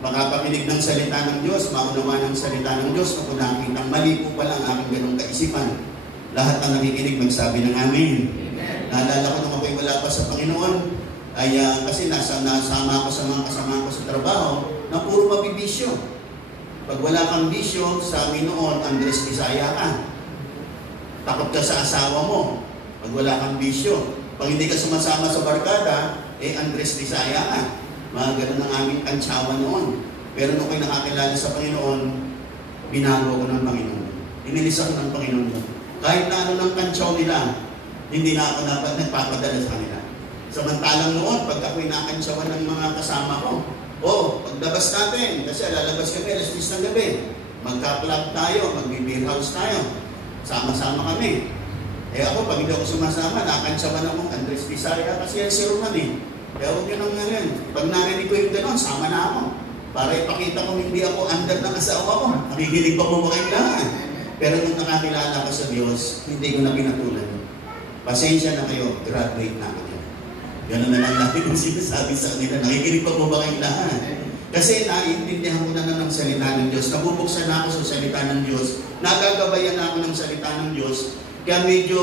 Makapakinig ng salita ng Diyos, maunawa ng salita ng Diyos. Kung nakikitang mali po pala ang aking ganong kaisipan. Lahat ng nakikinig magsabi ng amin. Naalala ko nung ako'y wala pa sa Panginoon, ay kasi nasama ako sa mga kasama ko sa trabaho, na puro mabibisyo. Pag wala kang bisyo, sa amin noon, Andres Bisaya ka. Takot ka sa asawa mo. Pag wala kang bisyo. Pag hindi ka sumasama sa barkada, Andres Bisaya ka. Mga ganun ang aming kantsawa noon. Pero nung ako'y nakakilala sa Panginoon, binago ko ng Panginoon. Inilis ako ng Panginoon. Kahit na ano ng kantsaw nila, hindi na ako nagpapadala sa kanila. Samantalang noon, pag ako'y nakantsawan ng mga kasama ko, paglabas natin, kasi lalabas kami alas 10 ng gabi, magka-club tayo, mag-beer house tayo, sama-sama kami. Ako, pag hindi ako sumasama, nakantsawan akong Andres Bisaya, kasi yan si Roman eh. Kaya huwag nyo nang ngayon. Pag narinig ko yung gano'n, sama na ako. Para ipakita kong hindi ako under ng asawa ko. Nakikinig pa po kayo lahat. Pero nung nakakilala ko sa Diyos, hindi ko na pinatulan. Pasensya na kayo, graduate na ako. Gano'n na lang natin yung sinasabi sa kanila. Nakikinig pa po ba kayo lahat? Kasi naiintindihan ko na ng salita ng Diyos. Nabubuksan na ako sa salita ng Diyos. Nagagabayan na ako ng salita ng Diyos. Kaya medyo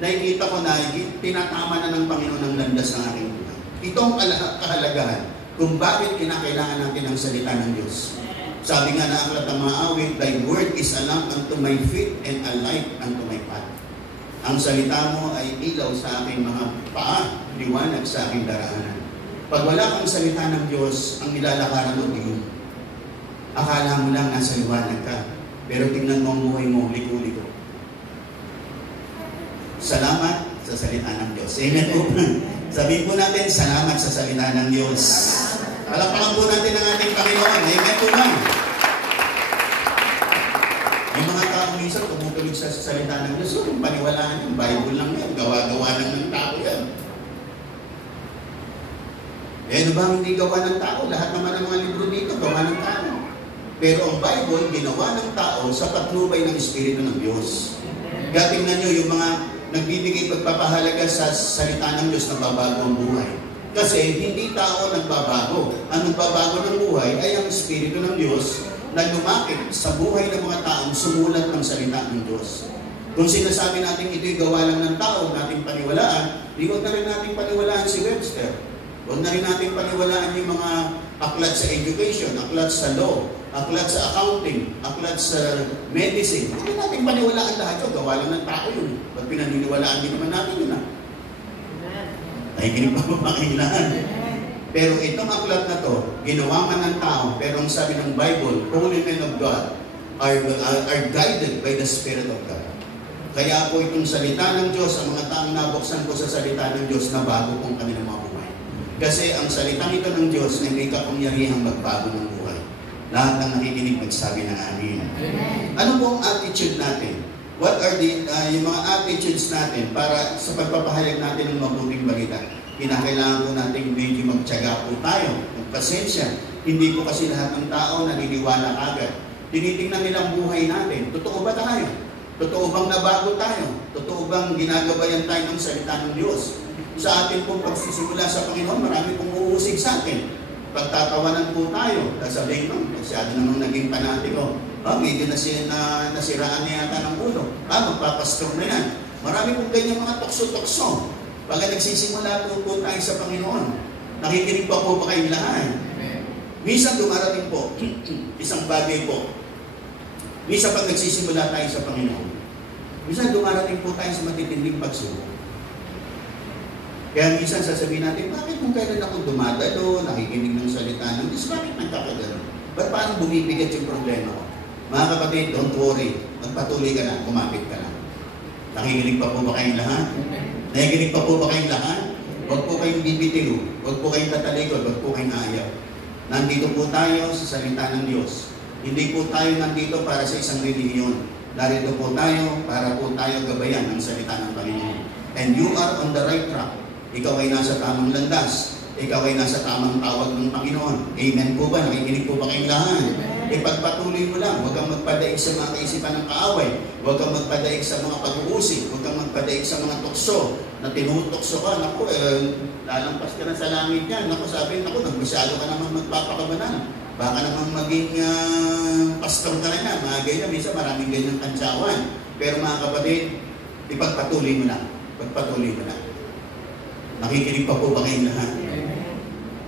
nakikita ko na tinatama na ng Panginoon ang landas ng aking buhay. Ito ang kahalagahan kung bakit kinakailangan natin ang salita ng Diyos. Sabi nga na aklat ng mga awit, Thy word is a lamp unto my feet and a light unto my path. Ang salita mo ay ilaw sa aking mga paa, liwanag sa aking daraanan. Pag wala kang salita ng Diyos, ang nilalakaran mo diyon. Akala mo lang nasa liwanag ka, pero tingnan mo ang buhay mo, liko-liko. Salamat sa salita ng Diyos. Amen po. Sabihin po natin, salamat sa salita ng Diyos. Palakpakan po natin ang ating Panginoon. Amen po lang. Yung mga tao minsan tumutulog sa salita ng Diyos, yung paniwalaan yung Bible lang yan. Gawa-gawa lang ng tao yan. Ano ba hindi gawa ng tao? Lahat naman ng mga libro dito, gawa ng tao. Pero ang Bible, ginawa ng tao sa patnubay ng Espiritu ng Diyos. Kaya tingnan nyo yung mga nagbibigay pagpapahalaga sa salita ng Diyos na babago ang buhay. Kasi hindi tao nagbabago. Ang nagbabago ng buhay ay ang Espiritu ng Diyos na lumapit sa buhay ng mga taong sumulat ng salita ng Diyos. Kung sinasabi natin ito'y gawa lang ng tao, nating paniwalaan, di huwag na rin natin paniwalaan si Webster. Huwag na rin natin paniwalaan yung mga aklat sa education, aklat sa law, aklat sa accounting, aklat sa medicine. Hindi natin paniwalaan lahat yun. Gawa lang ng tao yun. Ba't pinaniniwalaan din naman natin yun? Ay, kinig pa mapakailan. Pero itong aklat na to, ginawa man ng tao, pero ang sabi ng Bible, holy men of God are guided by the Spirit of God. Kaya po itong salita ng Diyos, ang mga taong nabuksan ko sa salita ng Diyos, na bago kong kanilang mga buhay. Kasi ang salitang ito ng Diyos ay may kapangyarihang magbago ng buhay. Lahat ng nakikinig magsabi ng amin. Ano po ang attitude natin? What are yung mga attitudes natin para sa pagpapahayag natin ng mabuting balita? Kinakailangan po natin medyo magtiyaga po tayo, magpasensya. Hindi po kasi lahat ng tao naniniwala agad. Tinitingnan nilang buhay natin. Totoo ba tayo? Totoo bang nabago tayo? Totoo bang ginagabayan tayo ng salita ng Diyos? Sa atin pong pagsisimula sa Panginoon, marami pong uusig sa atin. Pagtatawanan po tayo, sasabihin mo, masyado namang naging panatiko. Medyo nasiraan niya yata ng ulo. Magpapastor na yan. Marami pong ganyan mga tukso-tukso. Pag nagsisimula po tayo sa Panginoon, nakikinig pa po ba kayong lahat? Minsan dumarating po, isang bagay po, Minsan pag nagsisimula tayo sa Panginoon, minsan dumarating po tayo sa matitinding pagsubok. Kaya minsan sasabihin natin, bakit kung kailan ako dumadalo, nakikinig ng salita ng Diyos, bakit nagkakagano? Ba't parang bumibigat yung problema ko? Mga kapatid, don't worry. Magpatuloy ka na, kumapit ka na. Nakikinig pa po ba kayong lahat? Nakikinig pa po ba kayong lahat? Huwag po kayong bibitiw, huwag po kayong tatalikod, huwag po kayong ayaw. Nandito po tayo sa salita ng Diyos. Hindi po tayo nandito para sa isang relihiyon. Narito po tayo para po tayo gabayan ng salita ng Panginoon. And you are on the right track. Ikaw ay nasa tamang landas. Ikaw ay nasa tamang tawag ng Panginoon. Amen po ba? Nakikinig po ba kayong lahat? Ipagpatuloy mo lang. Huwag kang magpadaig sa mga kaisipan ng kaaway. Huwag kang magpadaig sa mga pag-uusig. Huwag kang magpadaig sa mga tukso na tinutokso ka. Naku, lalampas ka na sa langit yan. Naku, sabi, naku, nagmasyado ka naman magpapakabanan. Baka naman maging pastor ka na yan. Mga ganyan, minsan maraming ganyang kantsawan. Pero mga kapatid, ipagpatuloy mo lang. Pagpatuloy mo lang. Nakikinig pa po ba kayong lahat?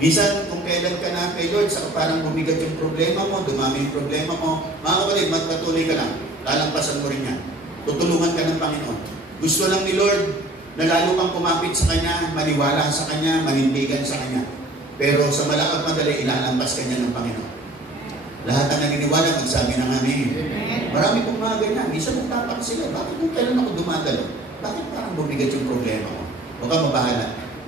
Minsan, kung kailan ka na kay Lord, saka parang bumigat yung problema mo, dumami yung problema mo, mga kapatid, magpatuloy ka lang. Lalampasan mo rin yan. Tutulungan ka ng Panginoon. Gusto lang ni Lord na lalo kang kumapit sa Kanya, maniwala sa Kanya, manindigan sa Kanya. Pero sa malakad madali, ilalampas ka niya ng Panginoon. Lahat ang naniniwala, magsabi ng amin. Marami pong mga ganyan. Minsan magtapak sila. Bakit kung kailan ako dumadalo? Bakit parang bumigat yung problema mo? Huwag kang mabahala.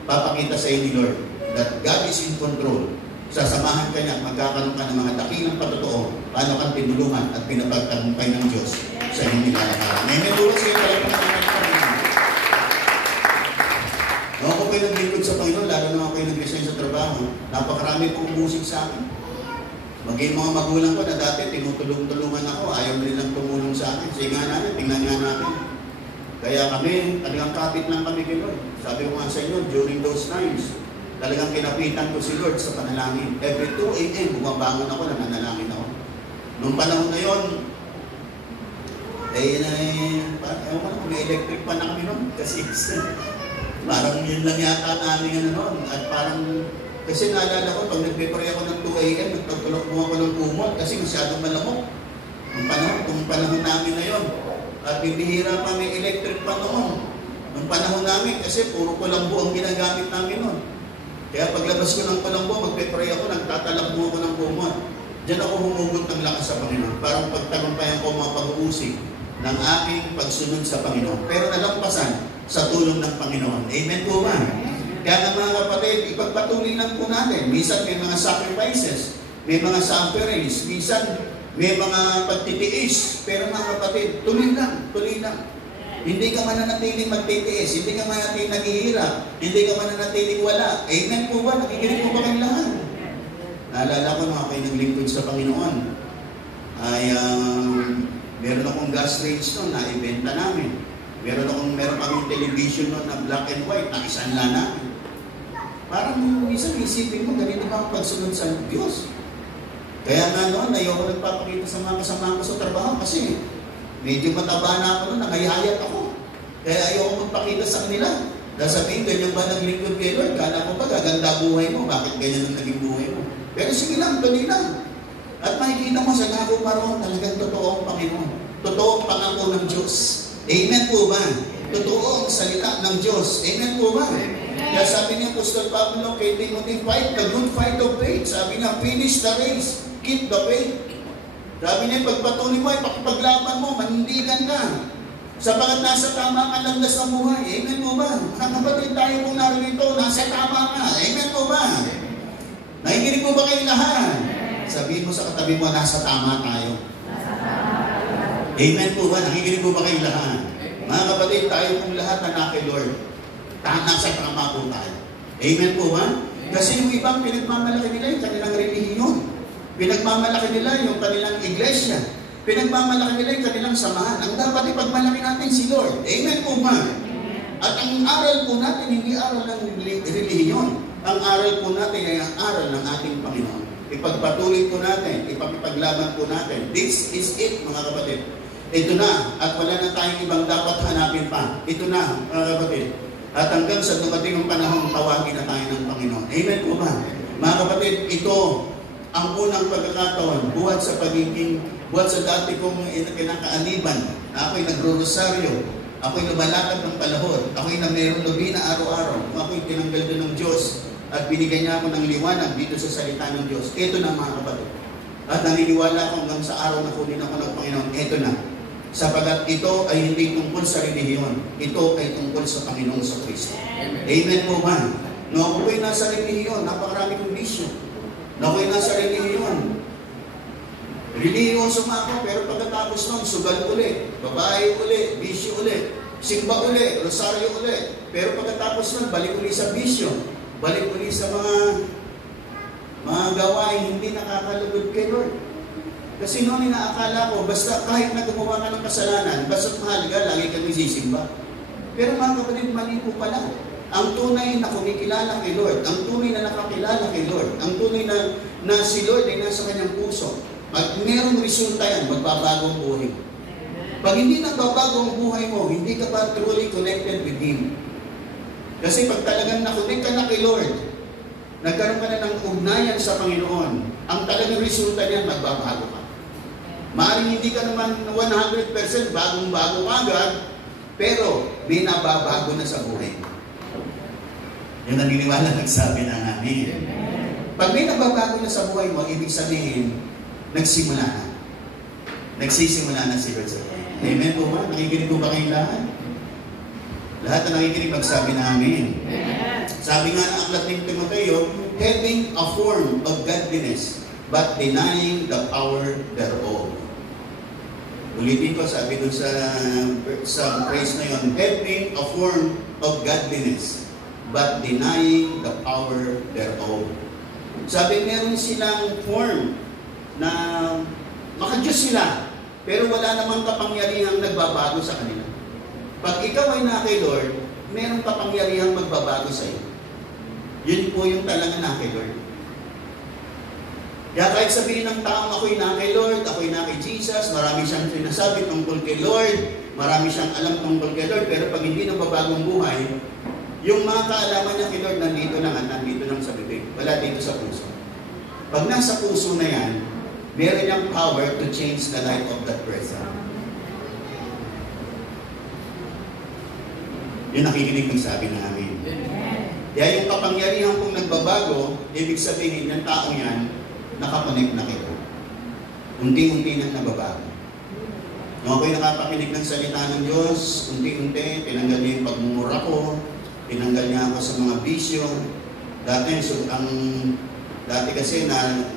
Papakita sa iyo ni Lord that God is in control. Sasamahan ka niya, magkakaroon ka ng mga dakilang patotoo, paano kang tinulungan at pinapagtagumpay ng Diyos sa inyong nilalakaran. May tulong sa iyo pala pagkakaroon. Noong ako kayo naglingkod sa Panginoon, lalo naman kayo nag-resign sa trabaho, napakarami pong umusig sa akin. Maging mga magulang ko na dati tinutulong-tulungan ako, ayaw nilang tumulong sa akin. Sige nga natin, tingnan nga natin. Kaya kami, talagang kapit lang kami kay Lord. Sabi ko nga sa inyo, during those times, talagang kinapitan ko si Lord sa panalangin. Every 2 a.m., bumabangon ako, nananalangin ako. Noong panahon na yun, ewan ko na, may electric pa na kami noon. Kasi parang yun lang yata ang aming noon. At parang, kasi naalala ko, pag nagpe-pray ako ng 2 a.m., nagtagtulok mo ako ng kumot kasi masyadong malamok. Noong panahon namin na yun. At bibihira pa may electric pa noon. Noong panahon namin, kasi puro kulambo ang ginagamit namin noon. Kaya paglabas ko ng kulambo, magpe-pray ako, nagtatalakbo ako ng kumot. Diyan ako humugot ng lakas sa Panginoon. Parang pagtagumpayan ko mga pag-uusig ng aking pagsunod sa Panginoon. Pero nalampasan sa tulong ng Panginoon. Amen po ba? Kaya nga mga kapatid, ipagpatuloy lang po natin. Minsan may mga sacrifices, may mga sufferings, minsan may mga pagtitiis. Pero mga kapatid, tuloy lang, tuloy lang. Hindi ka mananatiling magtitiis, hindi ka mananatiling naghihirap, hindi ka mananatiling wala. Amen po ba? Nakikinig po ba kayong lahat? Naalala ko nung ako'y naglingkod sa Panginoon, ay meron akong gas range noon na ibenta namin. Meron kaming television noon na black and white na isanla namin. Parang minsan isipin mo, ganito ba ang pagsunod sa Diyos? Kaya nga noon, ayoko nagpapakita sa mga kasama ko sa trabaho kasi medyo mataba na ako noon, nangayayat ako. Kaya ayoko magpakita sa kanila. Dahil sabihin, ganyan ba naglingkod kay Lord? Kala ko ba, gaganda buhay mo? Bakit ganyan ang naging buhay mo? Pero sige lang, tuloy lang. At makikita mo sa gago paroon, talagang totoo ang Panginoon. Totoo ang pangako ng Diyos. Amen po ba? Totoo ang salita ng Diyos. Amen po ba? Kaya sabi niya, Apostol Pablo kay Timothy, fight the good fight of faith. Sabi niya, finish the race. Keep the faith. Sabi niya, pagpatuloy mo, ipakipaglaban mo, manindigan ka. Sapagat nasa tama ka landas ng buhay. Amen po ba? Mga kapatid, tayo pong narito, nasa tama ka. Amen po ba? Nakikinig po ba kayo lahat? Sabihin mo sa katabi mo, nasa tama tayo. Amen po ba? Nakikinig po ba kayo lahat? Mga kapatid, tayo pong lahat na kay Lord. Nasa tama po tayo. Amen po ba? Kasi yung ibang pinagmamalaki nila yung kanilang relihiyon. Pinagmamalaki nila yung kanilang iglesia. Pinagmamalaki nila yung kanilang samahan. Ang dapat ipagmalaki natin si Lord. Amen po ba? At ang aral po natin, hindi aral ng relihiyon. Ang aral po natin ay ang aral ng ating Panginoon. Ipagpatuloy po natin, ipagpaglaban po natin. This is it, mga kapatid. Ito na, at wala na tayong ibang dapat hanapin pa. Ito na, mga kapatid. At hanggang sa dumating ang panahon, tawagin na tayo ng Panginoon. Amen po ba? Mga kapatid, ito ang unang pagkakataon buhat sa pagiging Buhat sa dati kong kinakaaniban, na ako'y nagro-rosaryo, ako'y lumalakad ng palahod, ako'y na mayroong lubina araw-araw, ako'y tinanggal din ng Diyos at binigyan niya ako ng liwanag dito sa salita ng Diyos. Ito na mga kapatid. At naniniwala ako hanggang sa araw na kunin ako ng Panginoon, ito na. Sapagat ito ay hindi tungkol sa relihiyon, ito ay tungkol sa Panginoon sa Kristo. Amen po ba? No, ako po'y nasa relihiyon, napakarami kong bisyo. No, ako'y nasa relihiyon. Relihiyoso ako, pero pagkatapos nun, sugal uli, babae uli, bisyo uli, simba uli, rosaryo uli. Pero pagkatapos nun, balik uli sa bisyo, balik uli sa mga gawain hindi nakakalugod kay Lord. Kasi noon inaakala ko, basta kahit na gumawa ka ng kasalanan, basta't mahal ka, lagi kang isisimba. Pero mga kapatid, mali po pala. Ang tunay na kumikilala kay Lord, ang tunay na nakakilala kay Lord, ang tunay na si Lord ay nasa kanyang puso. At merong resulta yan, magbabago ang buhay. Pag hindi nagbabago ang buhay mo, hindi ka pa truly connected with Him. Kasi pag talagang nakonect ka na kay Lord, nagkaroon ka na ng ugnayan sa Panginoon, ang talagang resulta niyan, magbabago ka. Maaaring hindi ka naman 100% bagong-bago agad, pero may nababago na sa buhay. Yung naniniwala nagsabi na namin. Pag may nababago na sa buhay mo, ibig sabihin, nagsimula na. Nagsisimula na si Lord sa buhay. Amen po ba? Nakikinig po ba kayong lahat? Lahat na nakikinig magsabi na amin. Sabi nga ng aklat ng Timoteo, having a form of godliness, but denying the power thereof. Ulitin ko, sabi doon sa phrase na yun, having a form of godliness, but denying the power thereof. Sabi, meron silang form na maka-Diyos sila, pero wala namang kapangyarihang nagbabago sa kanila. Pag ikaw ay na kay Lord, merong kapangyarihang magbabago sa iyo. Yun po yung talaga na kay Lord. Kaya kahit sabihin ng taong ako'y na kay Lord, ako'y na kay Jesus, marami siyang sinasabi tungkol kay Lord, marami siyang alam tungkol kay Lord, pero pag hindi nang babagong buhay, yung mga kaalaman niya kay Lord nandito lang sa bibig, wala dito sa puso. Pag nasa puso na yan, meron niyang power to change the life of that person. Yun nakikinig ng sabi namin. Kaya yung kapangyarihan kung nagbabago, ibig sabihin ng taong yan, nakakonect na kayo. Unti-unti nang nababago. Nung ako'y nakapakinig ng salita ng Diyos, unti-unti, tinanggal niya yung pagmumura ko, tinanggal niya ako sa mga bisyo. Dati kasi ano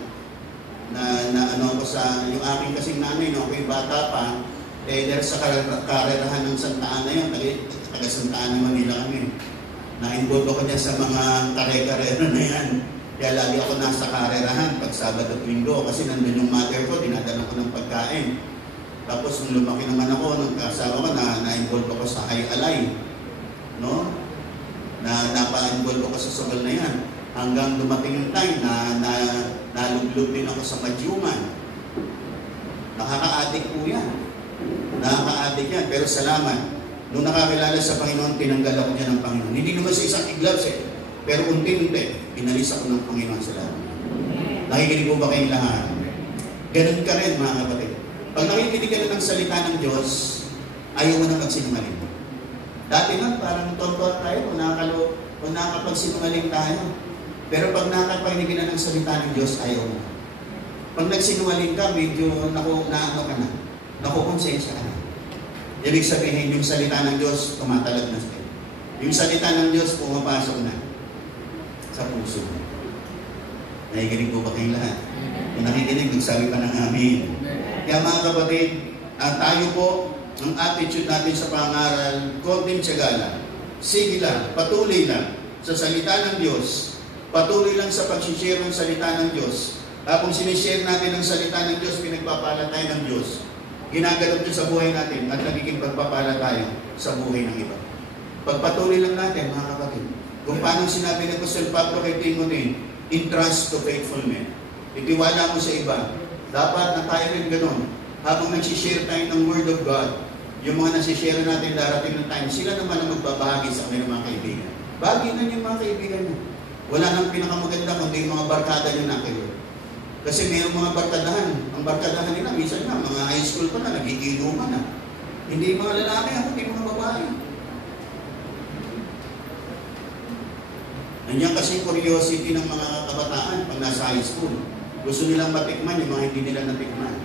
ako sa, yung aking kasing nanay, no, ako'y bata pa, dahil sa karerahan ng Santa Ana yun, taga Santa Ana, Manila kami. Na-involve ako niya sa mga kare-karera na yan. Kaya lagi ako nasa karerahan pag Sabado at Linggo kasi nandun yung mother ko, dinadala ko ng pagkain. Tapos nung lumaki naman ako, nung kasawa ko, na-involve ako sa High Alay. No? Napa-involve ako sa sugal na yan. Hanggang dumating yung time na naluglog din ako sa Madyuman. Nakaka-addict po yan. Nakaka-addict yan. Pero salamat. Nung nakakilala sa Panginoon, tinanggal ako dyan ng Panginoon. Hindi naman sa isang iglabs eh. Pero unti-unti, inalis ako ng Panginoon sa lahat. Nakikinig po ba kayong lahat? Ganun ka rin, mga kapatid. Pag nakikinig ka rin ng salita ng Diyos, ayaw mo na magsinungaling. Dati man, parang tonton tayo kung nakakapagsinungaling tayo. Pero pag nakakapakinig ka na ng salita ng Diyos, ayaw mo. Pag nagsinungaling ka, medyo naano ka na. Nakukonsensya ka na. Ibig sabihin, yung salita ng Diyos, tumatalag na sa'yo. Yung salita ng Diyos, pumapasok na sa puso. Nakikinig po ba kayong lahat? Kung nakikinig, magsabi pa ng amin. Kaya mga kapatid, tayo po, ang attitude natin sa pangaral, konting tiyaga lang. Sige lang, patuloy lang sa salita ng Diyos. Patuloy lang sa pag-share ng salita ng Diyos. Kung sinishare natin ang salita ng Diyos, pinagpapala tayo ng Diyos. Ginagalap din sa buhay natin at nagiging pagpapala tayo sa buhay ng iba. Pagpatuloy lang natin, mga kapatid. Kung paano sinabi ng Apostol Pablo kay Timothy, entrust to faithful men. Itiwala mo sa iba. Dapat na tayo rin ganun. Habang nagsishare tayo ng Word of God, yung mga nasishare natin darating ng time, sila naman ang magbabahagi sa kanilang mga kaibigan. Bahagi na yung mga kaibigan nyo. Wala nang pinakamaganda kundi yung mga barkada nyo na kayo. Kasi mayroong mga barkadahan. Ang barkadahan nila, minsan nga, mga high school pa na, nagiginuman na. Hindi mga lalaki, hindi mga babae. Nandiyan kasi curiosity ng mga kabataan pag nasa high school. Gusto nilang matikman yung mga hindi nila natikman.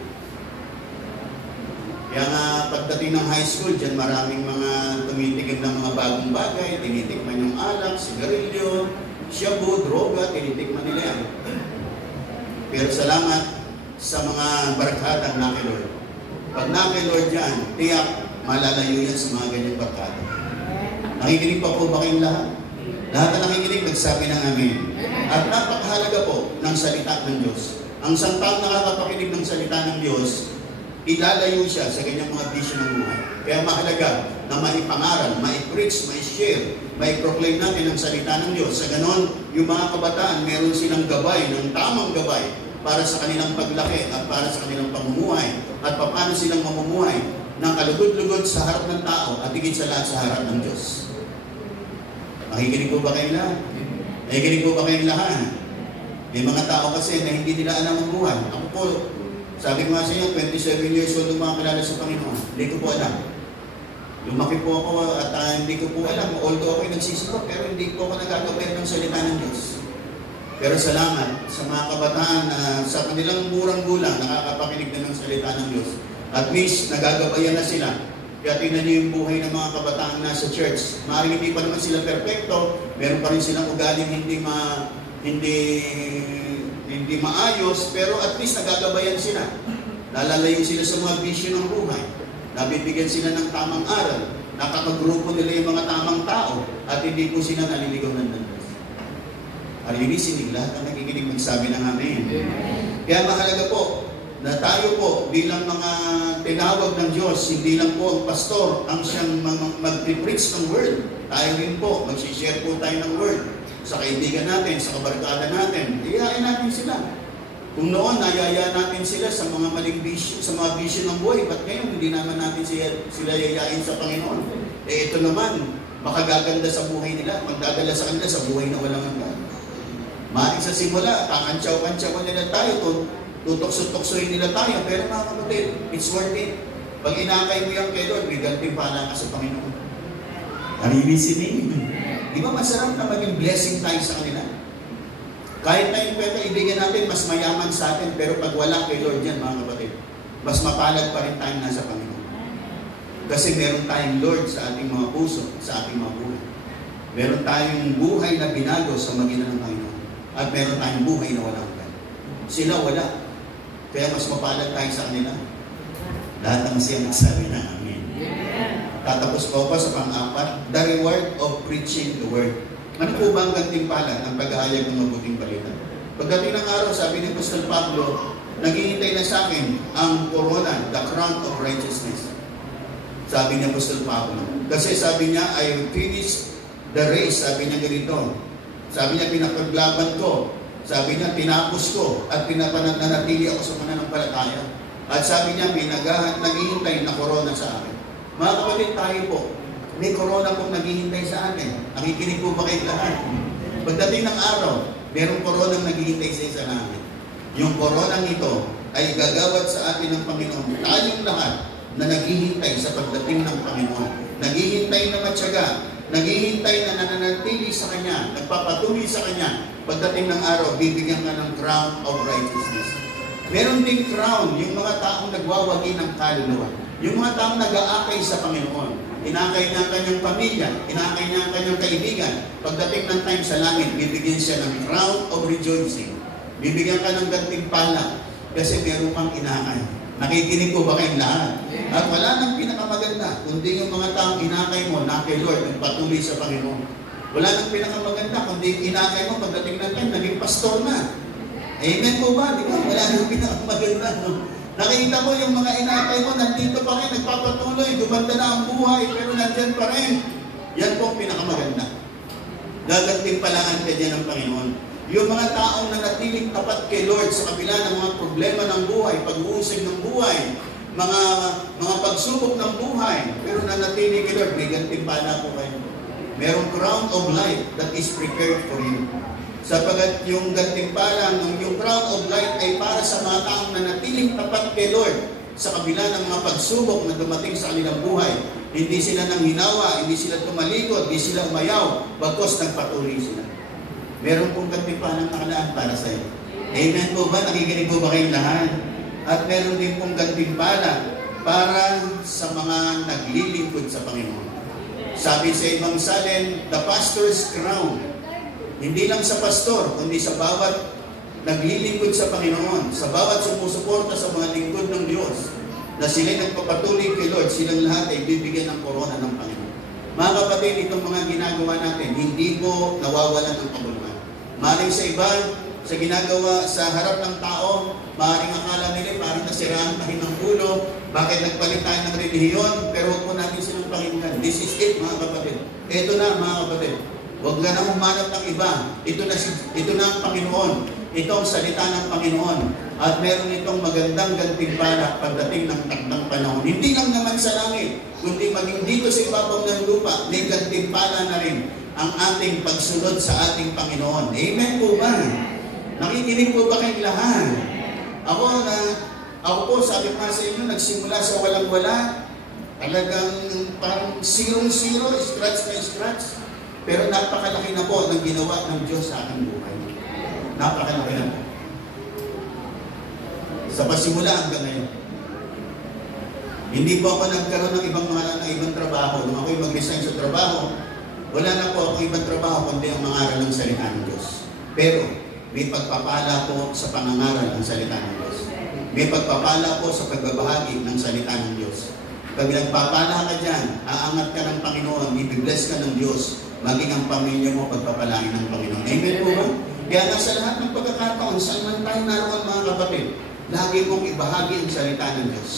Kaya nga, pagdating ng high school, dyan maraming mga tumitikim ng mga bagong bagay, tinitikman yung alak, sigarilyo, shabu, droga, tinitikman nila yan. Pero salamat sa mga barkada na kay Lord. Pag na kay Lord yan, tiyak, malalayo yan sa mga ganyang barkada. Nakikinig pa po ba kayong lahat? Lahat na nakikinig, nagsabi ng amen. At napakahalaga po ng salita ng Diyos. Ang isang taong nakakapakinig ng salita ng Diyos, ilalayo siya sa ganyang mga vision ng buhay. Kaya mahalaga na maipangaral, mai-preach, mai-share, mai-proclaim natin ang salita ng Diyos. Sa ganon, yung mga kabataan, meron silang gabay, ng tamang gabay, para sa kanilang paglaki at para sa kanilang pamumuhay at paano silang mamumuhay ng kalugod-lugod sa harap ng tao at higit sa lahat sa harap ng Diyos. Makikinig po ba kayo lahat? Makikinig po ba kayong lahat? May mga tao kasi na hindi nila alam ang buhay. Ako po, sabi ko nga sa inyo, 27 years old nung makakilala sa Panginoon. Hindi ko po alam. Lumaki po ako at hindi ko po alam. Although ako'y nagsisikap, pero hindi po ako nagagabay ng salita ng Diyos. Pero salamat sa mga kabataan na sa kanilang murang gulang nakakapakinig na ng salita ng Diyos. At least nagagabayan na sila. Kaya tingnan niyo yung buhay ng mga kabataan nasa church. Maaaring hindi pa naman sila perfecto, meron pa rin silang ugaling hindi maayos, pero at least nagagabayan sila. Nalalayo sila sa mga vision ng buhay. Nabibigyan sila ng tamang aral. Nakakagrupo nila yung mga tamang tao at hindi po sila naliligaw ng Diyos. Alinisin lahat ang nakikinig magsabi ng amen. Kaya mahalaga po na tayo po bilang mga tinawag ng Diyos, hindi lang po ang pastor ang siyang mag-preach ng word. Tayo rin po, mag-share po tayo ng word sa kaibigan natin, sa kabarkada natin. Iyayain natin sila. Kung noon, nayaya natin sila sa mga maling vision, sa mga vision ng buhay, ba't ngayon hindi naman natin sila yayain sa Panginoon? Ito naman, makagaganda sa buhay nila, magdadala sa kanila sa buhay na walang hanggan. Maaaring sa simula, kakantsaw-kantsaw nila tayo, tutok-tuksoy nila tayo, pero mga kapatid, it's worth it. Pag inakay mo yan kay Lord, may gantimpala ka sa Panginoon. Naririnig. Di ba masarap na maging blessing tayo sa kanila? Kahit na yung kaibigan natin, mas mayaman sa atin, pero pag wala kay Lord yan, mga kapatid, mas mapalad pa rin tayong nasa Panginoon. Kasi meron tayong Lord sa ating mga puso, sa ating mga buhay. Meron tayong buhay na binago sa magitan ng Panginoon. At meron tayong buhay na walang hanggan. Sila wala. Kaya mas mapalad tayo sa kanila. Lahat ng siya nagsabi na amen. Tatapos ko pa sa pang-apat, the reward of preaching the word. Ano po ba ang gantimpala ng pag-ahayag ng mabuting balita? Pagdating ng araw, sabi ni Apostol Pablo, naghihintay na sa akin ang corona, the crown of righteousness. Sabi ni Apostol Pablo. Kasi sabi niya, I will finish the race. Sabi niya ganito. Sabi niya, pinapaglaban ko. Sabi niya, tinapos ko at pinapananatili ako sa pananampalataya. At sabi niya, may naghihintay na corona sa akin. Mga kapatid, tayo po, may corona pong naghihintay sa atin. Nakikinig po ba kayo lahat? Pagdating ng araw, merong corona naghihintay sa isa namin. Yung corona nito ay gagawad sa atin ng Panginoon. Tayong lahat na naghihintay sa pagdating ng Panginoon. Naghihintay na matyaga. Naghihintay na nananatili sa Kanya, nagpapatuloy sa Kanya. Pagdating ng araw, bibigyan ka ng crown of righteousness. Meron ding crown, yung mga taong nagwawagi ng kaluluwa. Yung mga taong nag-aakay sa Panginoon. Inakay niya ang kanyang pamilya, inakay niya ang kanyang kaibigan. Pagdating ng time sa langit, bibigyan siya ng crown of rejoicing. Bibigyan ka ng gantimpala kasi meron kang inakay. Nakikinig po ba kayong lahat? At wala nang pinakamaganda, kundi yung mga taong inakay mo na kay Lord, nagpatuloy sa Panginoon. Wala nang pinakamaganda, kundi inakay mo pagdating ng time, naging pastor na. Amen po ba? Di ba? Wala nang pinakamaganda. No? Nakita mo yung mga inakay mo, nandito pa rin, nagpapatuloy, gumanda na ang buhay, pero nandyan pa rin. Yan po ang pinakamaganda. Gagantimpalaan ka dyan ng Panginoon. Yung mga taong nanatiling tapat kay Lord sa kabila ng mga problema ng buhay, pag-uusig ng buhay, mga pagsubok ng buhay, pero nanatili kay Lord, may gantimpala po kayo. Merong crown of life that is prepared for you. Sapagat yung gantimpala ng yung crown of life ay para sa mga taong nanatiling tapat kay Lord sa kabila ng mga pagsubok na dumating sa kanilang buhay. Hindi sila nang hinawa, hindi sila tumalikod, hindi sila umayaw, bagkus nagpatuloy sila. Meron pong gantimpalang nakalaan para sa iyo. Amen po ba? Nakikinig po ba kayong lahat? At meron din pong gantimpala para sa mga naglilingkod sa Panginoon. Sabi sa ibang salin, the pastor's crown. Hindi lang sa pastor, kundi sa bawat naglilingkod sa Panginoon, sa bawat sumusuporta sa mga lingkod ng Diyos, na sila nagpapatuloy kay Lord, silang lahat ay bibigyan ng korona ng Panginoon. Mga kapatid, itong mga ginagawa natin, hindi po nawawalan ng kabuluhan. Maring sa iba, sa ginagawa sa harap ng tao, maring akala nila, parang nasiraan tayo ng ulo, bakit nagpalit tayo ng relihiyon, pero huwag po natin silang pakinggan. This is it, mga kapatid. Ito na, mga kapatid. Huwag ka na humanap ng iba. Ito na ang Panginoon. Ito ang salita ng Panginoon. At meron itong magandang gantimpala pagdating ng takdang panahon. Hindi lang naman sa langit, kundi maging dito sa ibabaw ng lupa, may gantimpala na rin ang ating pagsunod sa ating Panginoon. Amen po ba? Nakikinig po ba kayong lahat? Ako po, sabi ko sa inyo, nagsimula sa walang-wala. Talagang parang zero-zero, scratch na scratch. Pero napakalaki na po ng ginawa ng Diyos sa aking buhay. Napakalaki na po. Sa pasimula hanggang ngayon. Hindi po ako nagkaroon ng ibang trabaho. Nung ako'y mag-resign sa trabaho, wala na po ako ibang trabaho kundi ang mangaral ng salita ng Diyos. Pero may pagpapala po sa pangangaral ng salita ng Diyos. May pagpapala po sa pagbabahagi ng salita ng Diyos. Pag nagpapala ka dyan, aangat ka ng Panginoon, ibibless ka ng Diyos, maging ang pamilya mo pagpapalain ng Panginoon. Amen po ba? Kaya nasa lahat ng pagkakataon, saan man tayo naroon mga kapatid, lagi mong ibahagi ang salita ng Diyos.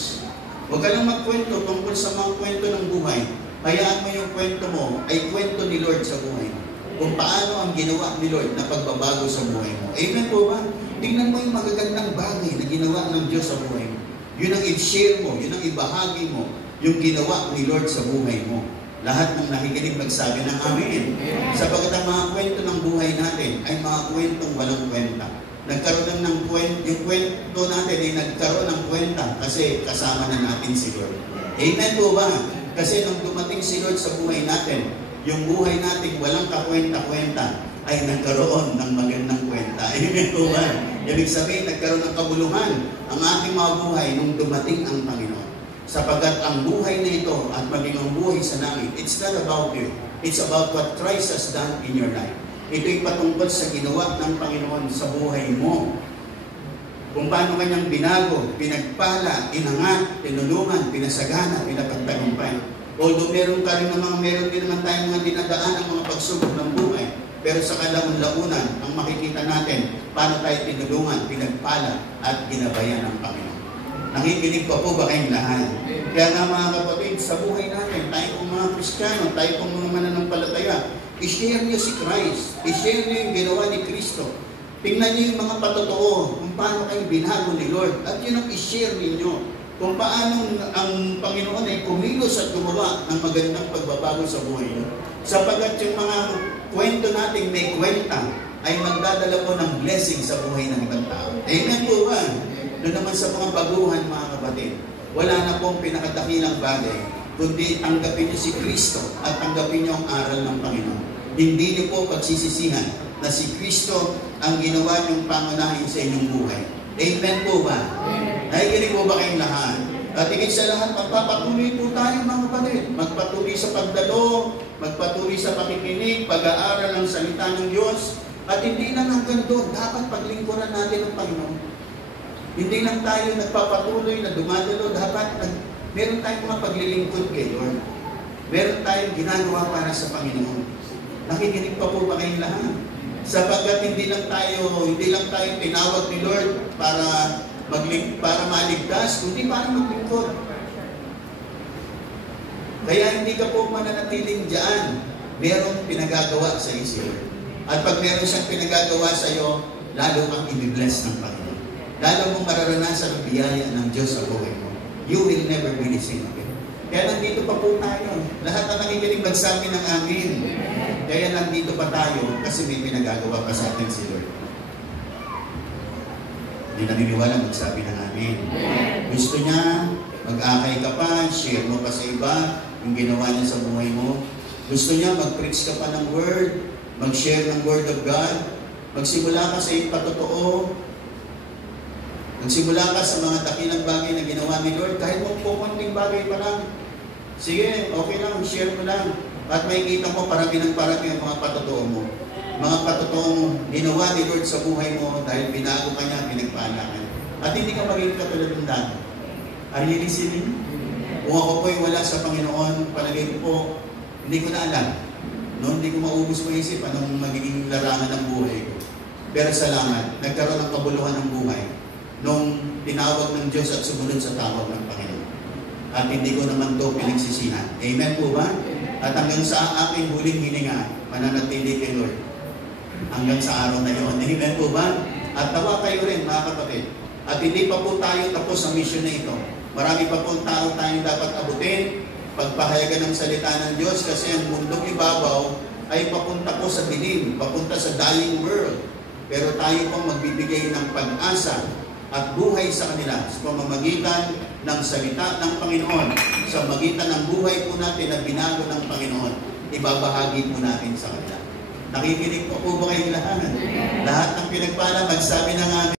Huwag ka lang magkwento tungkol sa mga kwento ng buhay. Hayaan mo yung kwento mo ay kwento ni Lord sa buhay mo. Kung paano ang ginawa ni Lord na pagbabago sa buhay mo. Amen po ba? Tingnan mo yung magagandang bagay na ginawa ng Diyos sa buhay mo. Yun ang i-share mo, yun ang ibahagi mo, yung ginawa ni Lord sa buhay mo. Lahat ng nakikinig magsabi ng Amen. Sapagat ang mga kwento ng buhay natin ay mga kwentong walang kwenta. Nagkaroon ng yung kwento natin ay nagkaroon ng kwenta kasi kasama na natin si Lord. Amen po ba? Kasi nung dumating si Lord sa buhay natin, yung buhay natin walang kakwenta-kwenta ay nagkaroon ng magandang kwenta. Amen po ba? Ibig sabihin, nagkaroon ng kabuluhan ang ating mga buhay nung dumating ang Panginoon. Sapagat ang buhay na ito at maging ang buhay sa langit, it's not about you. It's about what Christ has done in your life. Ito'y patungkol sa ginawa ng Panginoon sa buhay mo. Kung paano kanyang binago, pinagpala, inangat, tinulungan, pinasagana, pinapagtagumpay. Although meron din naman tayong mga dinadaan ang mga pagsubok ng buhay. Pero sa kalaun-launan, ang makikita natin, paano tayo tinulungan, pinagpala, at ginabayan ng Panginoon. Nakikinig pa po ba kayong lahat? Kaya nga mga kapatid, sa buhay natin, tayo pong mga Kristiyano, tayo pong mga mananampalataya, i-share niyo si Christ, i-share niyo yung ginawa ni Kristo. Tingnan niyo yung mga patotoo, kung paano kayo binago ni Lord, at yun ang i-share ninyo. Kung paano ang Panginoon ay kumilos at gumawa ng magandang pagbabago sa buhay niyo. Sapagat yung mga kwento natin may kwenta, ay magdadala po ng blessing sa buhay ng ibang tao. Amen po ba? Doon naman sa mga baguhan, mga kapatid, wala na pong pinakadakilang bagay, kundi tanggapin niyo si Kristo at tanggapin niyo ang aral ng Panginoon. Hindi niyo po pagsisisihan na si Kristo ang ginawa niyong pangunahin sa inyong buhay. Amen po ba? Nakikinig po ba kayong lahat? At higit sa lahat, magpapatuloy po tayo mga kapatid. Magpatuloy sa pagdalo, magpatuloy sa pakikinig, pag-aaral ng salita ng Diyos. At hindi lang hanggang doon, dapat paglingkuran natin ang Panginoon. Hindi lang tayo nagpapatuloy na dumadalo, dapat meron tayong mga paglilingkod kay Lord. Meron tayong ginagawa para sa Panginoon. Nakikinig pa po ba kayong lahat? Sapagkat hindi lang tayo tinawag ni Lord para maligtas, kundi para maglingkod. Kaya hindi ka po mananatiling diyan. Merong pinagagawa sa iyo. At pag meron siyang pinagagawa sa iyo, lalo kang i-bless ng Panginoon. Lalo mong mararanasan ang biyaya ng Diyos sa buhay mo. You will never be the same again. Kaya nandito pa po tayo. Lahat na nakikinig magsabi ng Amen. Kaya nandito pa tayo kasi may pinagagawa pa sa atin si Lord. Hindi naniniwala, magsabi ng amin. Gusto niya, mag-akay ka pa, share mo pa sa iba yung ginawa niya sa buhay mo. Gusto niya, mag-preach ka pa ng Word, mag-share ng Word of God, magsimula ka sa iyong patotoo, magsimula ka sa mga dakilang bagay na ginawa ni Lord, kahit kung pukunting bagay pa lang. Sige, okay lang, share mo lang. At makikita mo parami ng parami ang mga patotoo mo. Mga patotoong ginawa ni Lord sa buhay mo dahil binago ka niya, pinagpala ka. At hindi ka maging katulad ng dati. Are you listening? Kung ako po'y wala sa Panginoon, palagay ko po, hindi ko na alam. No, hindi ko maubos mo isip anong magiging larangan ng buhay ko. Pero salamat, nagkaroon ng kabuluhan ng buhay nung tinawag ng Diyos at sumunod sa tawag ng Panginoon. At hindi ko naman ito pinagsisihan. Amen po ba? At hanggang sa aking huling hininga, mananatili kay Lord. Hanggang sa araw na yun. Amen po ba? At tawa kayo rin, mga kapatid. At hindi pa po tayo tapos sa mission na ito. Marami pa po tao tayong dapat abutin, pagpahayagan ng salita ng Diyos kasi ang mundong ibabaw ay papunta po sa dilim, papunta sa dying world. Pero tayo pong magbibigay ng pag-asa at buhay sa kanila sa pamamagitan ng salita ng Panginoon, sa magitan ng buhay po natin na binago ng Panginoon, ibabahagi po natin sa kanila. Nakikinig po ba kayong lahat? Lahat ng pinagpala, magsabi ng amin.